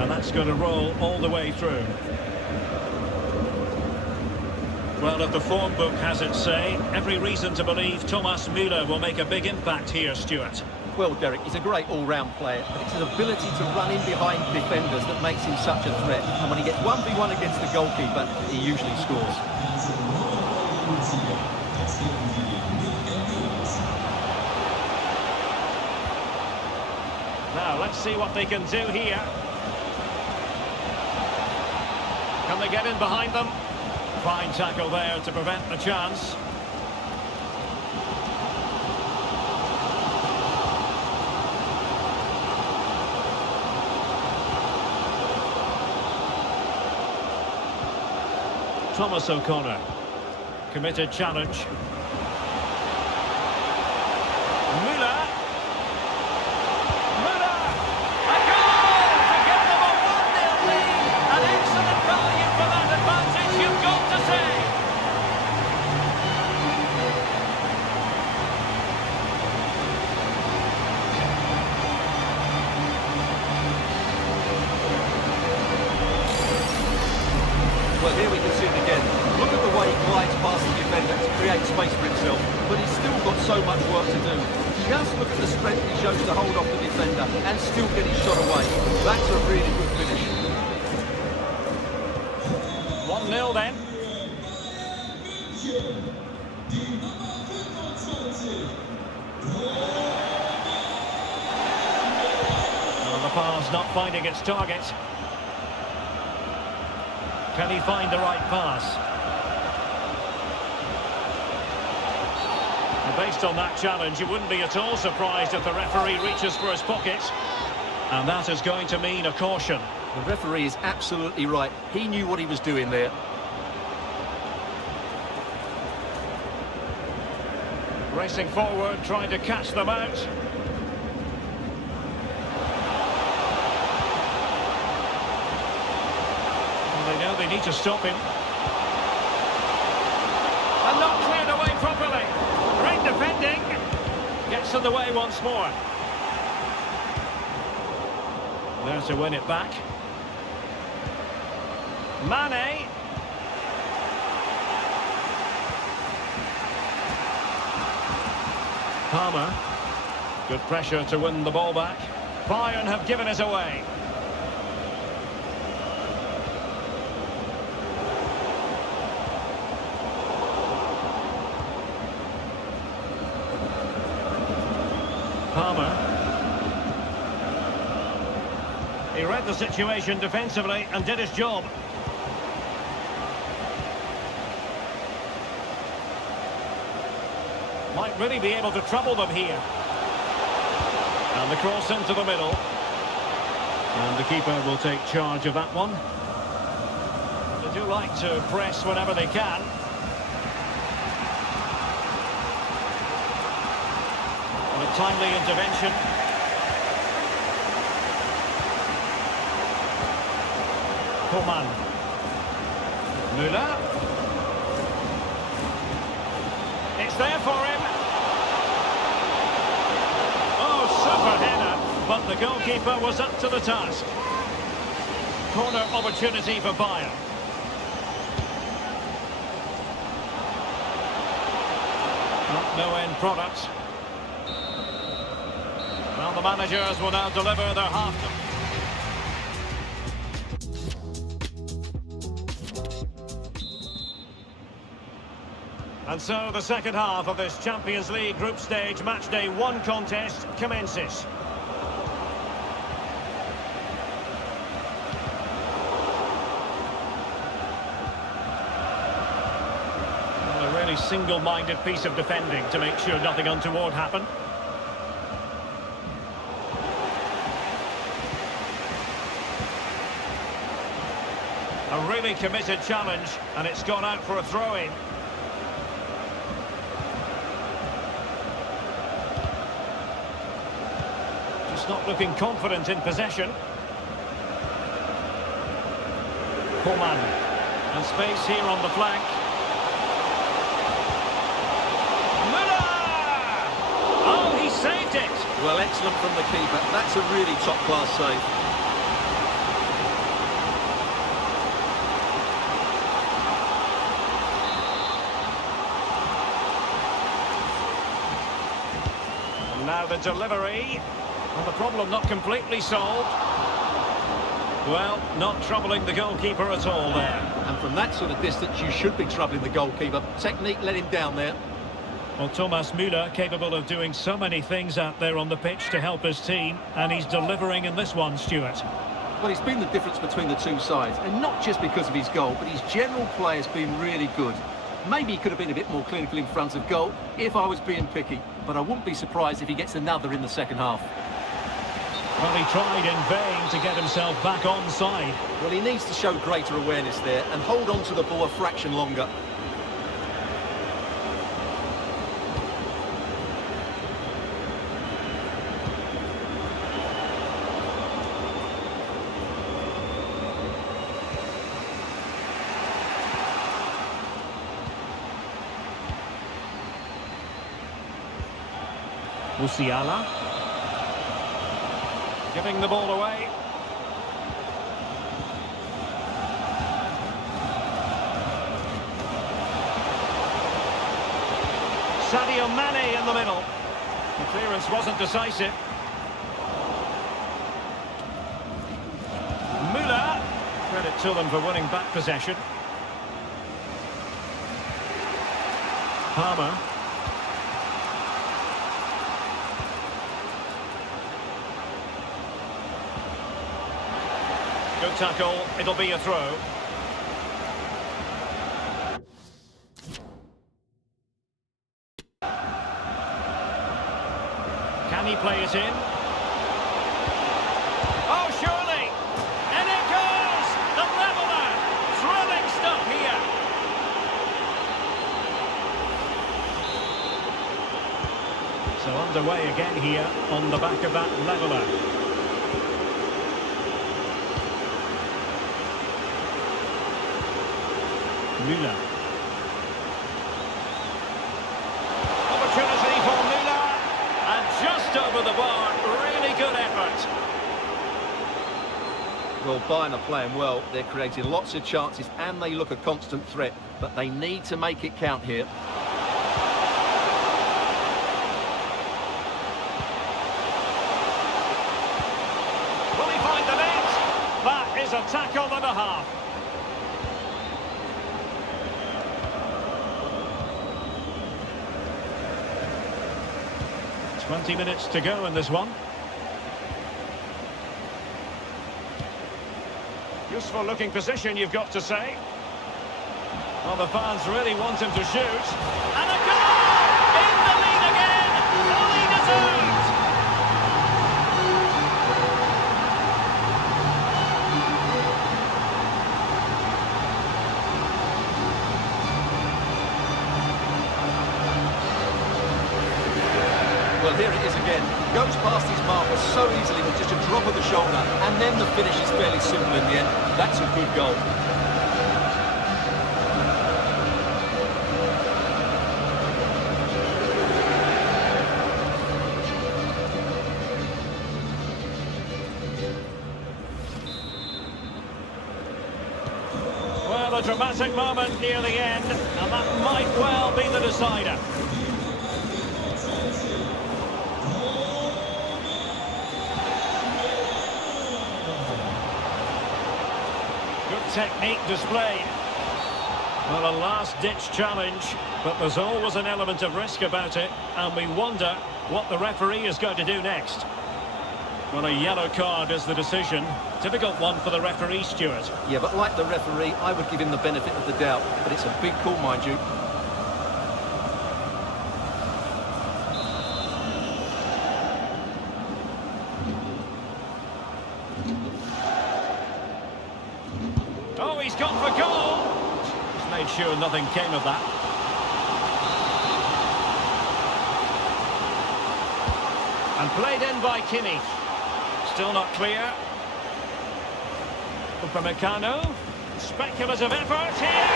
And that's going to roll all the way through. Well, if the form book has its say, every reason to believe Thomas Müller will make a big impact here, Stuart. Well, Derek, he's a great all-round player, but it's his ability to run in behind defenders that makes him such a threat. And when he gets 1v1 against the goalkeeper, he usually scores. Now, let's see what they can do here. Can they get in behind them? Fine tackle there to prevent the chance. Thomas O'Connor. Committed challenge. Müller. Müller! A goal to give them a 1-0 lead. An excellent value for that advantage, you've got to say. Well, here we can see it again. Look at the way he glides past the defender to create space for himself. But he's still got so much work to do. Just look at the strength he shows to hold off the defender and still get his shot away. That's a really good finish. 1-0 then. pass not finding its target. Can he find the right pass? And based on that challenge, you wouldn't be at all surprised if the referee reaches for his pocket. And that is going to mean a caution. The referee is absolutely right. He knew what he was doing there. Racing forward, trying to catch them out. And they know they need to stop him. And not cleared away properly. Great defending. Gets in the way once more. There to win it back. Mane. Palmer. Good pressure to win the ball back. Bayern have given it away. Palmer. He read the situation defensively and did his job. Might really be able to trouble them here. And the cross into the middle. And the keeper will take charge of that one. They do like to press whenever they can. And a timely intervention. Coman. Müller. It's there for him. Oh, super header, but the goalkeeper was up to the task. Corner opportunity for Bayern. No end product. Well, the managers will now deliver their half. And so the second half of this Champions League group stage matchday 1 contest commences. Well, a really single-minded piece of defending to make sure nothing untoward happened. A really committed challenge, and it's gone out for a throw-in. Not looking confident in possession. Coman. And space here on the flank. Müller! Oh, he saved it! Well, excellent from the keeper. That's a really top-class save. And now the delivery. And the problem not completely solved. Well, not troubling the goalkeeper at all there. And from that sort of distance, you should be troubling the goalkeeper. Technique let him down there. Well, Thomas Müller, capable of doing so many things out there on the pitch to help his team, and he's delivering in this one, Stuart. Well, he's been the difference between the two sides, and not just because of his goal, but his general play has been really good. Maybe he could have been a bit more clinical in front of goal, if I was being picky, but I wouldn't be surprised if he gets another in the second half. Well, he tried in vain to get himself back onside. Well, he needs to show greater awareness there and hold on to the ball a fraction longer. Musiala. Giving the ball away. Sadio Mane in the middle. The clearance wasn't decisive. Müller. Credit to them for winning back possession. Palmer. Good tackle. It'll be a throw. Can he play it in? Oh, surely! And it goes! The leveller! Thrilling stuff here. So underway again here on the back of that leveller. Müller. Opportunity for Müller. And just over the bar. Really good effort. Well, Bayern are playing well. They're creating lots of chances and they look a constant threat. But they need to make it count here. Will he find the net? That is a tackle and a half. Twenty minutes to go in this one. Useful looking position, you've got to say. Well, the fans really want him to shoot. And a goal! In the lead again! Fully deserved! Well, here it is again. Goes past his marker so easily with just a drop of the shoulder, and then the finish is fairly simple in the end. That's a good goal. Well, a dramatic moment near the end, and that might well be the decider. Technique displayed. Well, a last-ditch challenge, but there's always an element of risk about it, and we wonder what the referee is going to do next. Well, a yellow card is the decision. Difficult one for the referee, Stuart. Yeah, but like the referee, I would give him the benefit of the doubt, but it's a big call, mind you. Oh, he's gone for goal! He's made sure nothing came of that. And played in by Kimmich. Still not clear. Upamecano. Speculative effort here.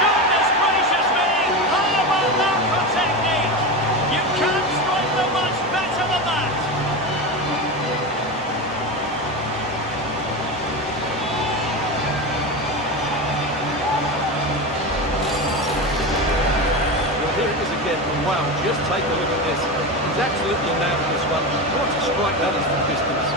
Goodness gracious me! How about that for technique? You can't strike them much better than that. Here it is again, and wow, just take a look at this. He's absolutely nailed this one. What a strike that is from distance.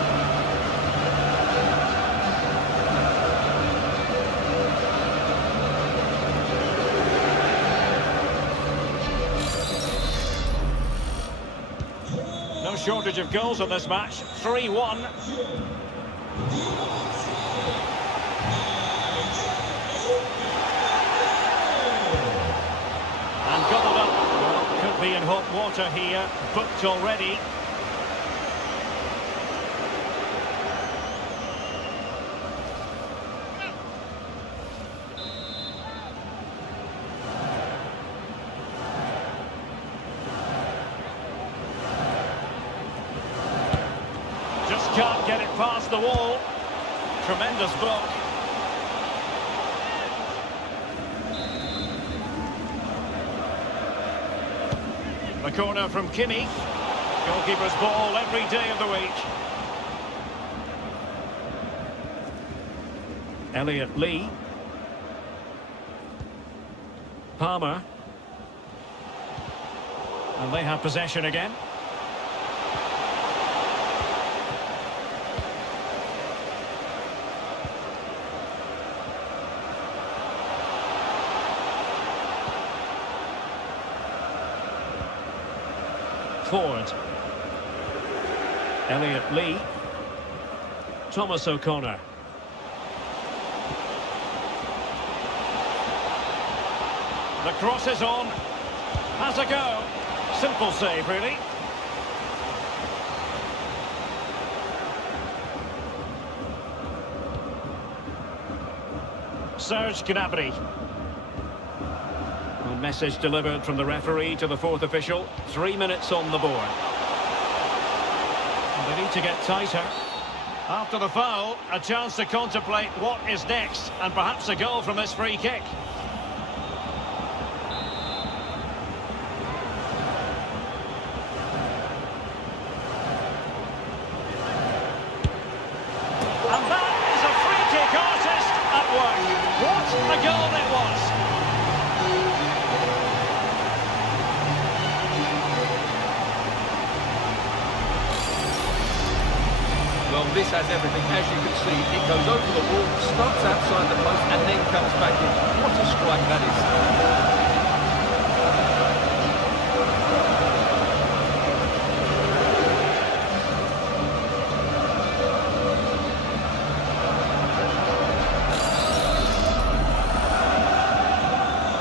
No shortage of goals in this match. 3-1. And gobbled up. Well, could be in hot water here. Booked already. Just can't get it past the wall. Tremendous block. The corner from Kimmich. Goalkeeper's ball every day of the week. Elliot Lee. Palmer. And they have possession again. Forward. Elliot Lee. Thomas O'Connor. The cross is on. Has a go. Simple save, really. Serge Gnabry. A message delivered from the referee to the fourth official. 3 minutes on the board. And they need to get tighter. After the foul, a chance to contemplate what is next, and perhaps a goal from this free kick. And that is a free kick artist at work. What a goal it was! Well, this has everything. As you can see, it goes over the wall, starts outside the post, and then comes back in. What a strike that is.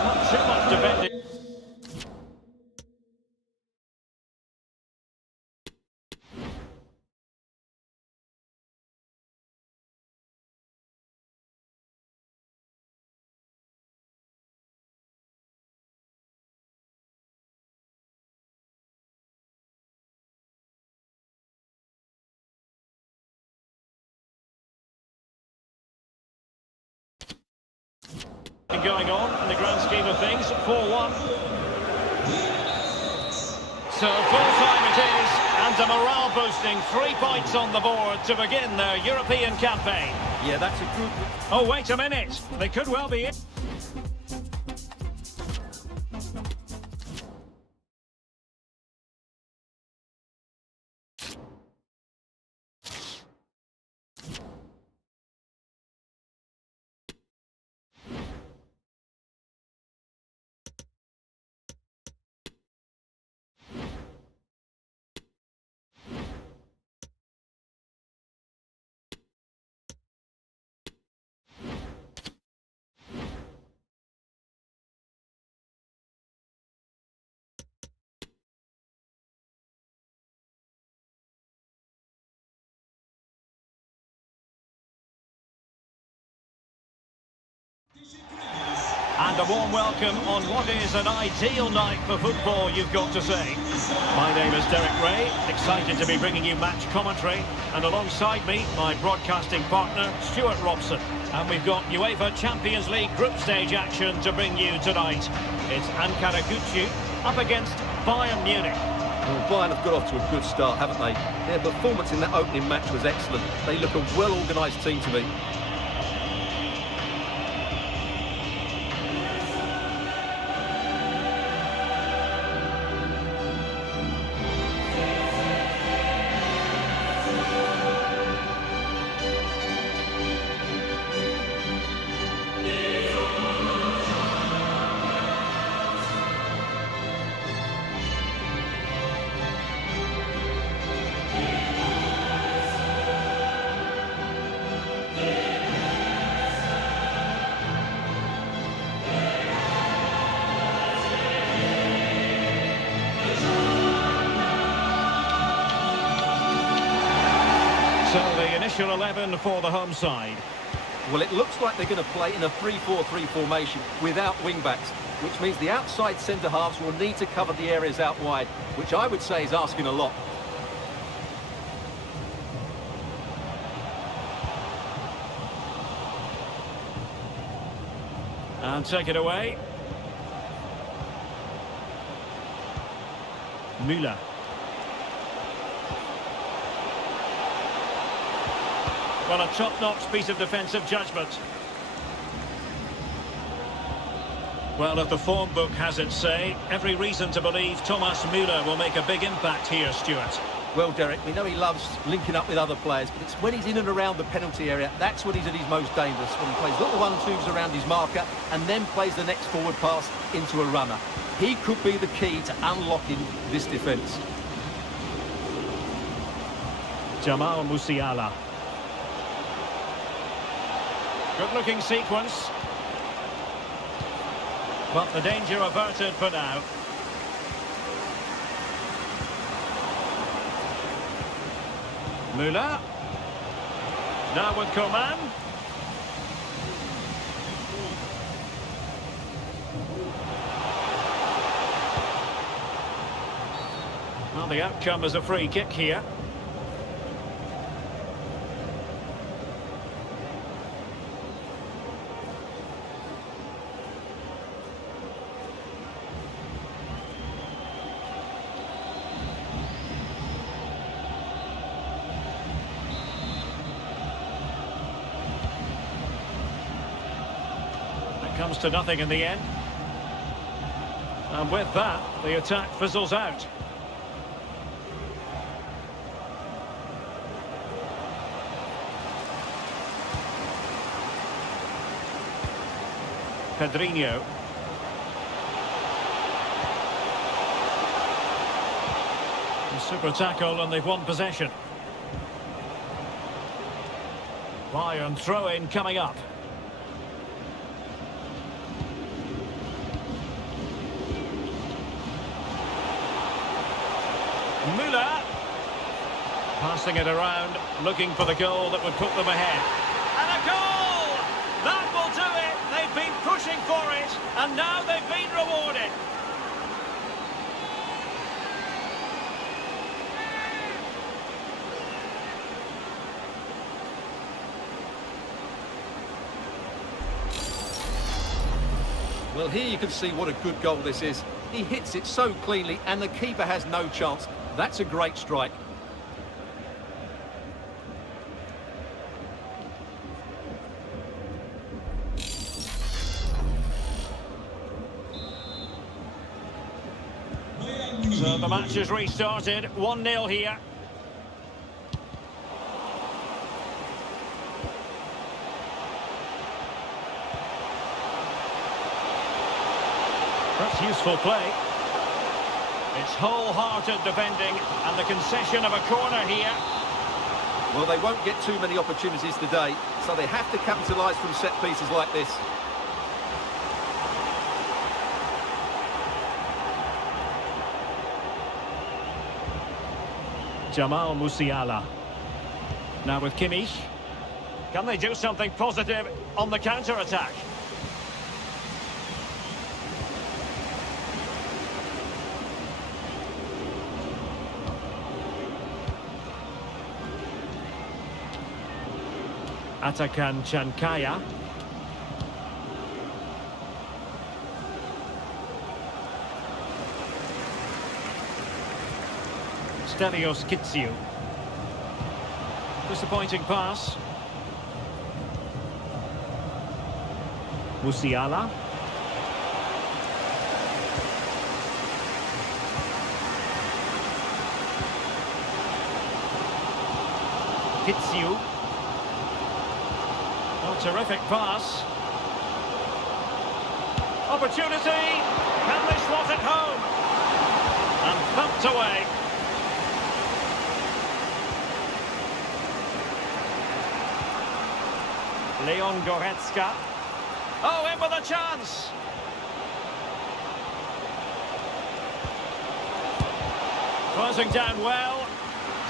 Not too much defending. Going on in the grand scheme of things, 4-1. So full time it is, and a morale boosting 3 points on the board to begin their European campaign. Yeah, that's a good... Oh, wait a minute, they could well be it. And a warm welcome on what is an ideal night for football, you've got to say. My name is Derek Ray, excited to be bringing you match commentary, and alongside me, my broadcasting partner, Stuart Robson. And we've got UEFA Champions League group stage action to bring you tonight. It's Ankara Gücü up against Bayern Munich. Well, Bayern have got off to a good start, haven't they? Their performance in that opening match was excellent. They look a well-organised team to me. So the initial 11 for the home side. Well, it looks like they're going to play in a 3-4-3 formation without wing-backs, which means the outside centre-halves will need to cover the areas out wide, which I would say is asking a lot. And take it away. Müller. Well, a top-notch piece of defensive judgment. Well, if the form book has its say, every reason to believe Thomas Müller will make a big impact here, Stuart. Well, Derek, we know he loves linking up with other players, but it's when he's in and around the penalty area, that's when he's at his most dangerous, when he plays little 1-2s around his marker and then plays the next forward pass into a runner. He could be the key to unlocking this defence. Jamal Musiala. Good-looking sequence. But the danger averted for now. Müller. Now with Coman. Well, the outcome is a free kick here. Comes to nothing in the end. And with that, the attack fizzles out. Pedrinho. A super tackle and they've won possession. Bayern throw-in coming up. Müller, passing it around, looking for the goal that would put them ahead. And a goal! That will do it! They've been pushing for it, and now they've been rewarded. Well, here you can see what a good goal this is. He hits it so cleanly, and the keeper has no chance. That's a great strike. So the match is restarted, 1-0 here. That's useful play. It's wholehearted defending and the concession of a corner here. Well, they won't get too many opportunities today, so they have to capitalise from set pieces like this. Jamal Musiala. Now with Kimmich. Can they do something positive on the counter-attack? Atakan Chankaya. Stelios Kitsiou. Disappointing pass. Musiala. Kitsiou. Oh, terrific pass. Opportunity. Can they slot it home? And thumped away. Leon Goretzka. Oh, in with a chance. Closing down well.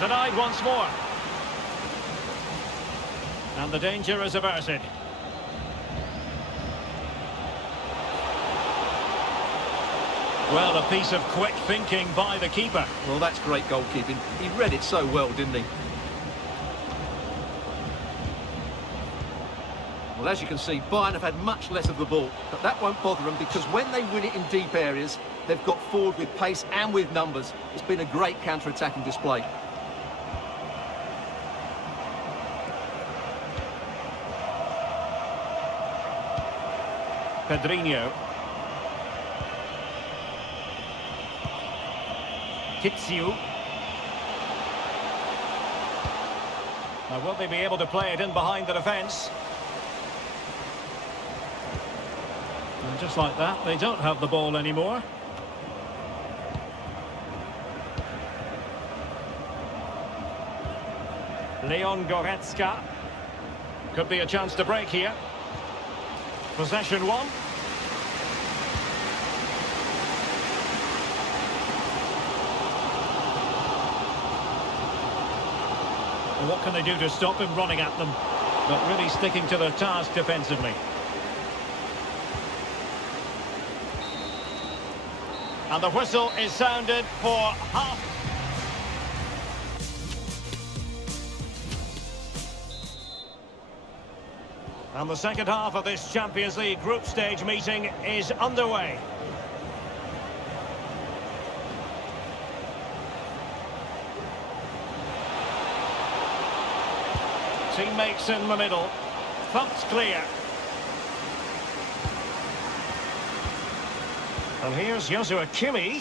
Denied once more. And the danger is averted. Well, a piece of quick thinking by the keeper. Well, that's great goalkeeping. He read it so well, didn't he? Well, as you can see, Bayern have had much less of the ball, but that won't bother them because when they win it in deep areas, they've got forward with pace and with numbers. It's been a great counter-attacking display. Pedrinho. Kitsiou. Now, will they be able to play it in behind the defence? And just like that, they don't have the ball anymore. Leon Goretzka. Could be a chance to break here. Possession one. Well, what can they do to stop him running at them? But really sticking to their task defensively. And the whistle is sounded for half. And the second half of this Champions League group stage meeting is underway. Teammates in the middle. Thumped clear. And here's Joshua Kimmich.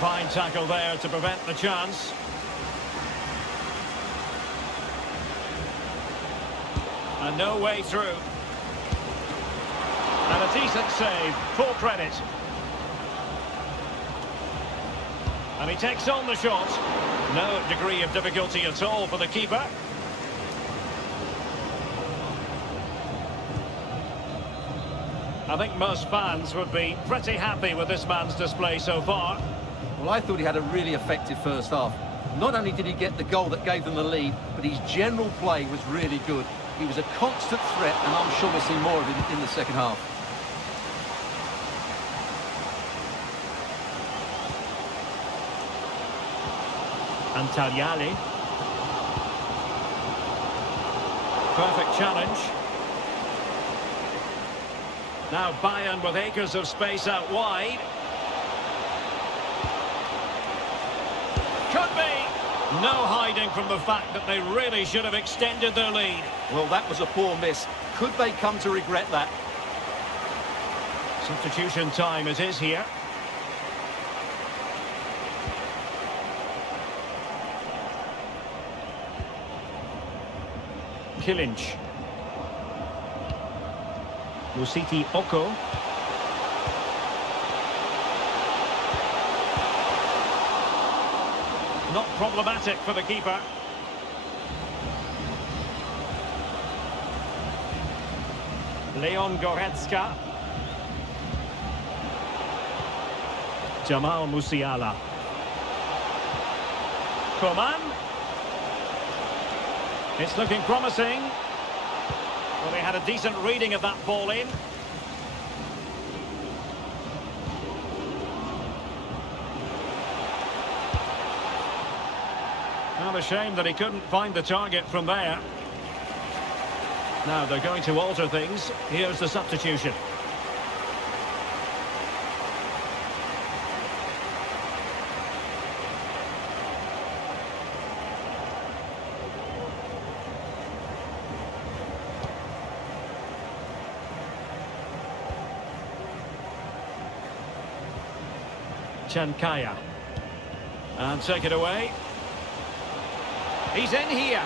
Fine tackle there to prevent the chance. And no way through. And a decent save. Full credit. And he takes on the shot. No degree of difficulty at all for the keeper. I think most fans would be pretty happy with this man's display so far. Well, I thought he had a really effective first half. Not only did he get the goal that gave them the lead, but his general play was really good. He was a constant threat, and I'm sure we'll see more of him in the second half. Antagliali. Perfect challenge. Now Bayern with acres of space out wide. Could be. No hiding from the fact that they really should have extended their lead. Well, that was a poor miss. Could they come to regret that? Substitution time it is here. Kilinch. Musiti Oko. Not problematic for the keeper. Leon Goretzka. Jamal Musiala. Coman. It's looking promising. Well, they had a decent reading of that ball in. Well, a shame that he couldn't find the target from there. Now they're going to alter things. Here's the substitution. Chankaya. And take it away. He's in here.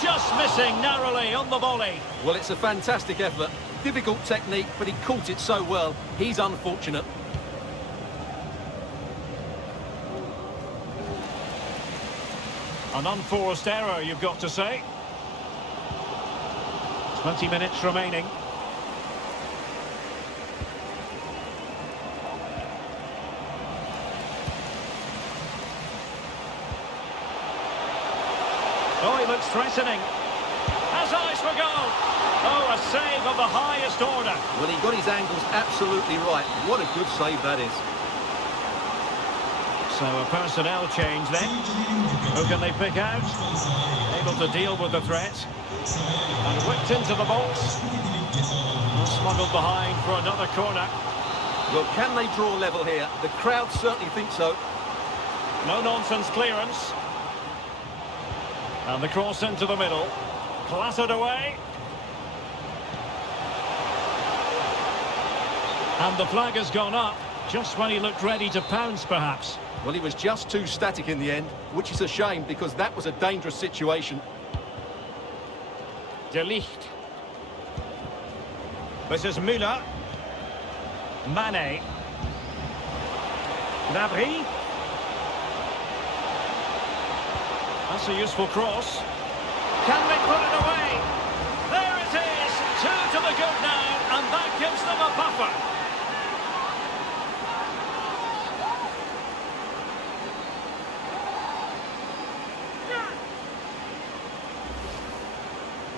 Just missing narrowly on the volley. Well, it's a fantastic effort. Difficult technique, but he caught it so well. He's unfortunate. An unforced error, you've got to say. 20 minutes remaining. Oh, he looks threatening. Has eyes for goal. Oh, a save of the highest order. Well, he got his angles absolutely right. What a good save that is. So a personnel change then. Who can they pick out? Able to deal with the threat. And whipped into the box. And smuggled behind for another corner. Well, can they draw level here? The crowd certainly think so. No-nonsense clearance. And the cross into the middle. Clattered away. And the flag has gone up, just when he looked ready to pounce, perhaps. Well, he was just too static in the end, which is a shame because that was a dangerous situation. De Ligt. This is Müller. Mane. Gnabry. That's a useful cross. Can they put it away? There it is. 2 to the good now, and that gives them a buffer.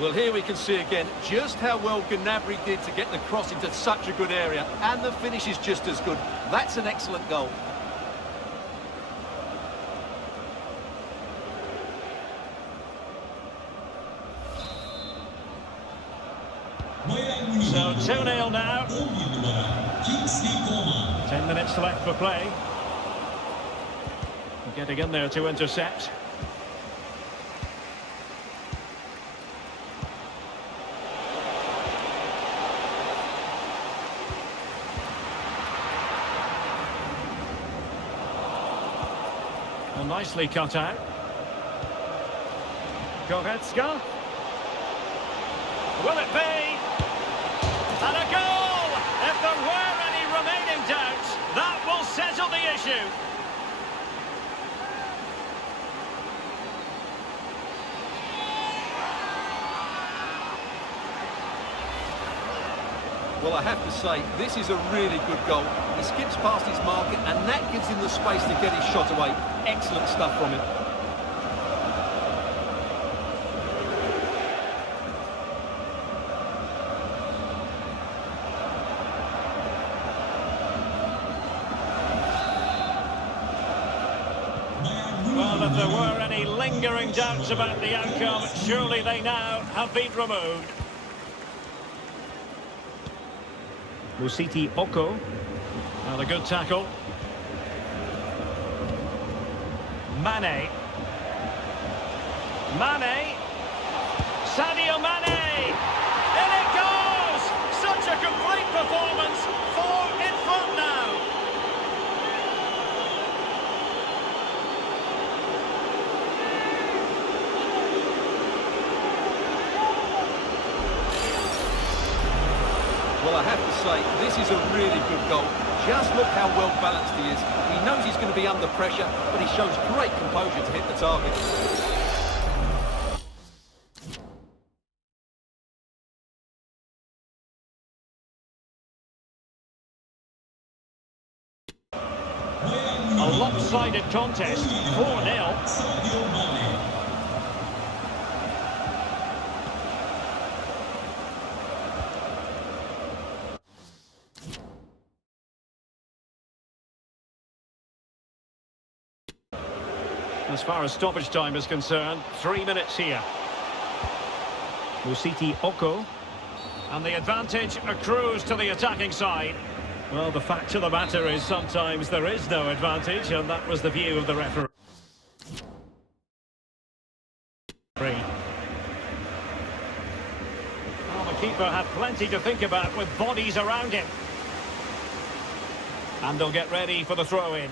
Well, here we can see again just how well Gnabry did to get the cross into such a good area. And the finish is just as good. That's an excellent goal. So 2-0 now. 10 minutes left for play. Getting in there to intercept. Well, nicely cut out. Goretzka. Will it be? And a goal! If there were any remaining doubts, that will settle the issue. Well, I have to say, this is a really good goal. He skips past his marker, and that gives him the space to get his shot away. Excellent stuff from him. Well, if there were any lingering doubts about the outcome, surely they now have been removed. Musiti Oko. Well, a good tackle. Mane. Mane. Sadio Mane. In it goes! Such a complete performance. 4 in front now. Well, I have to say, this is a really good goal. Just look how well balanced he is. He knows he's going to be under pressure, but he shows great composure to hit the target. A lopsided contest. 4-0. As far as stoppage time is concerned, 3 minutes here. Musiti Oko. And the advantage accrues to the attacking side. Well, the fact of the matter is sometimes there is no advantage, and that was the view of the referee. Well, the keeper had plenty to think about with bodies around him. And they'll get ready for the throw-in.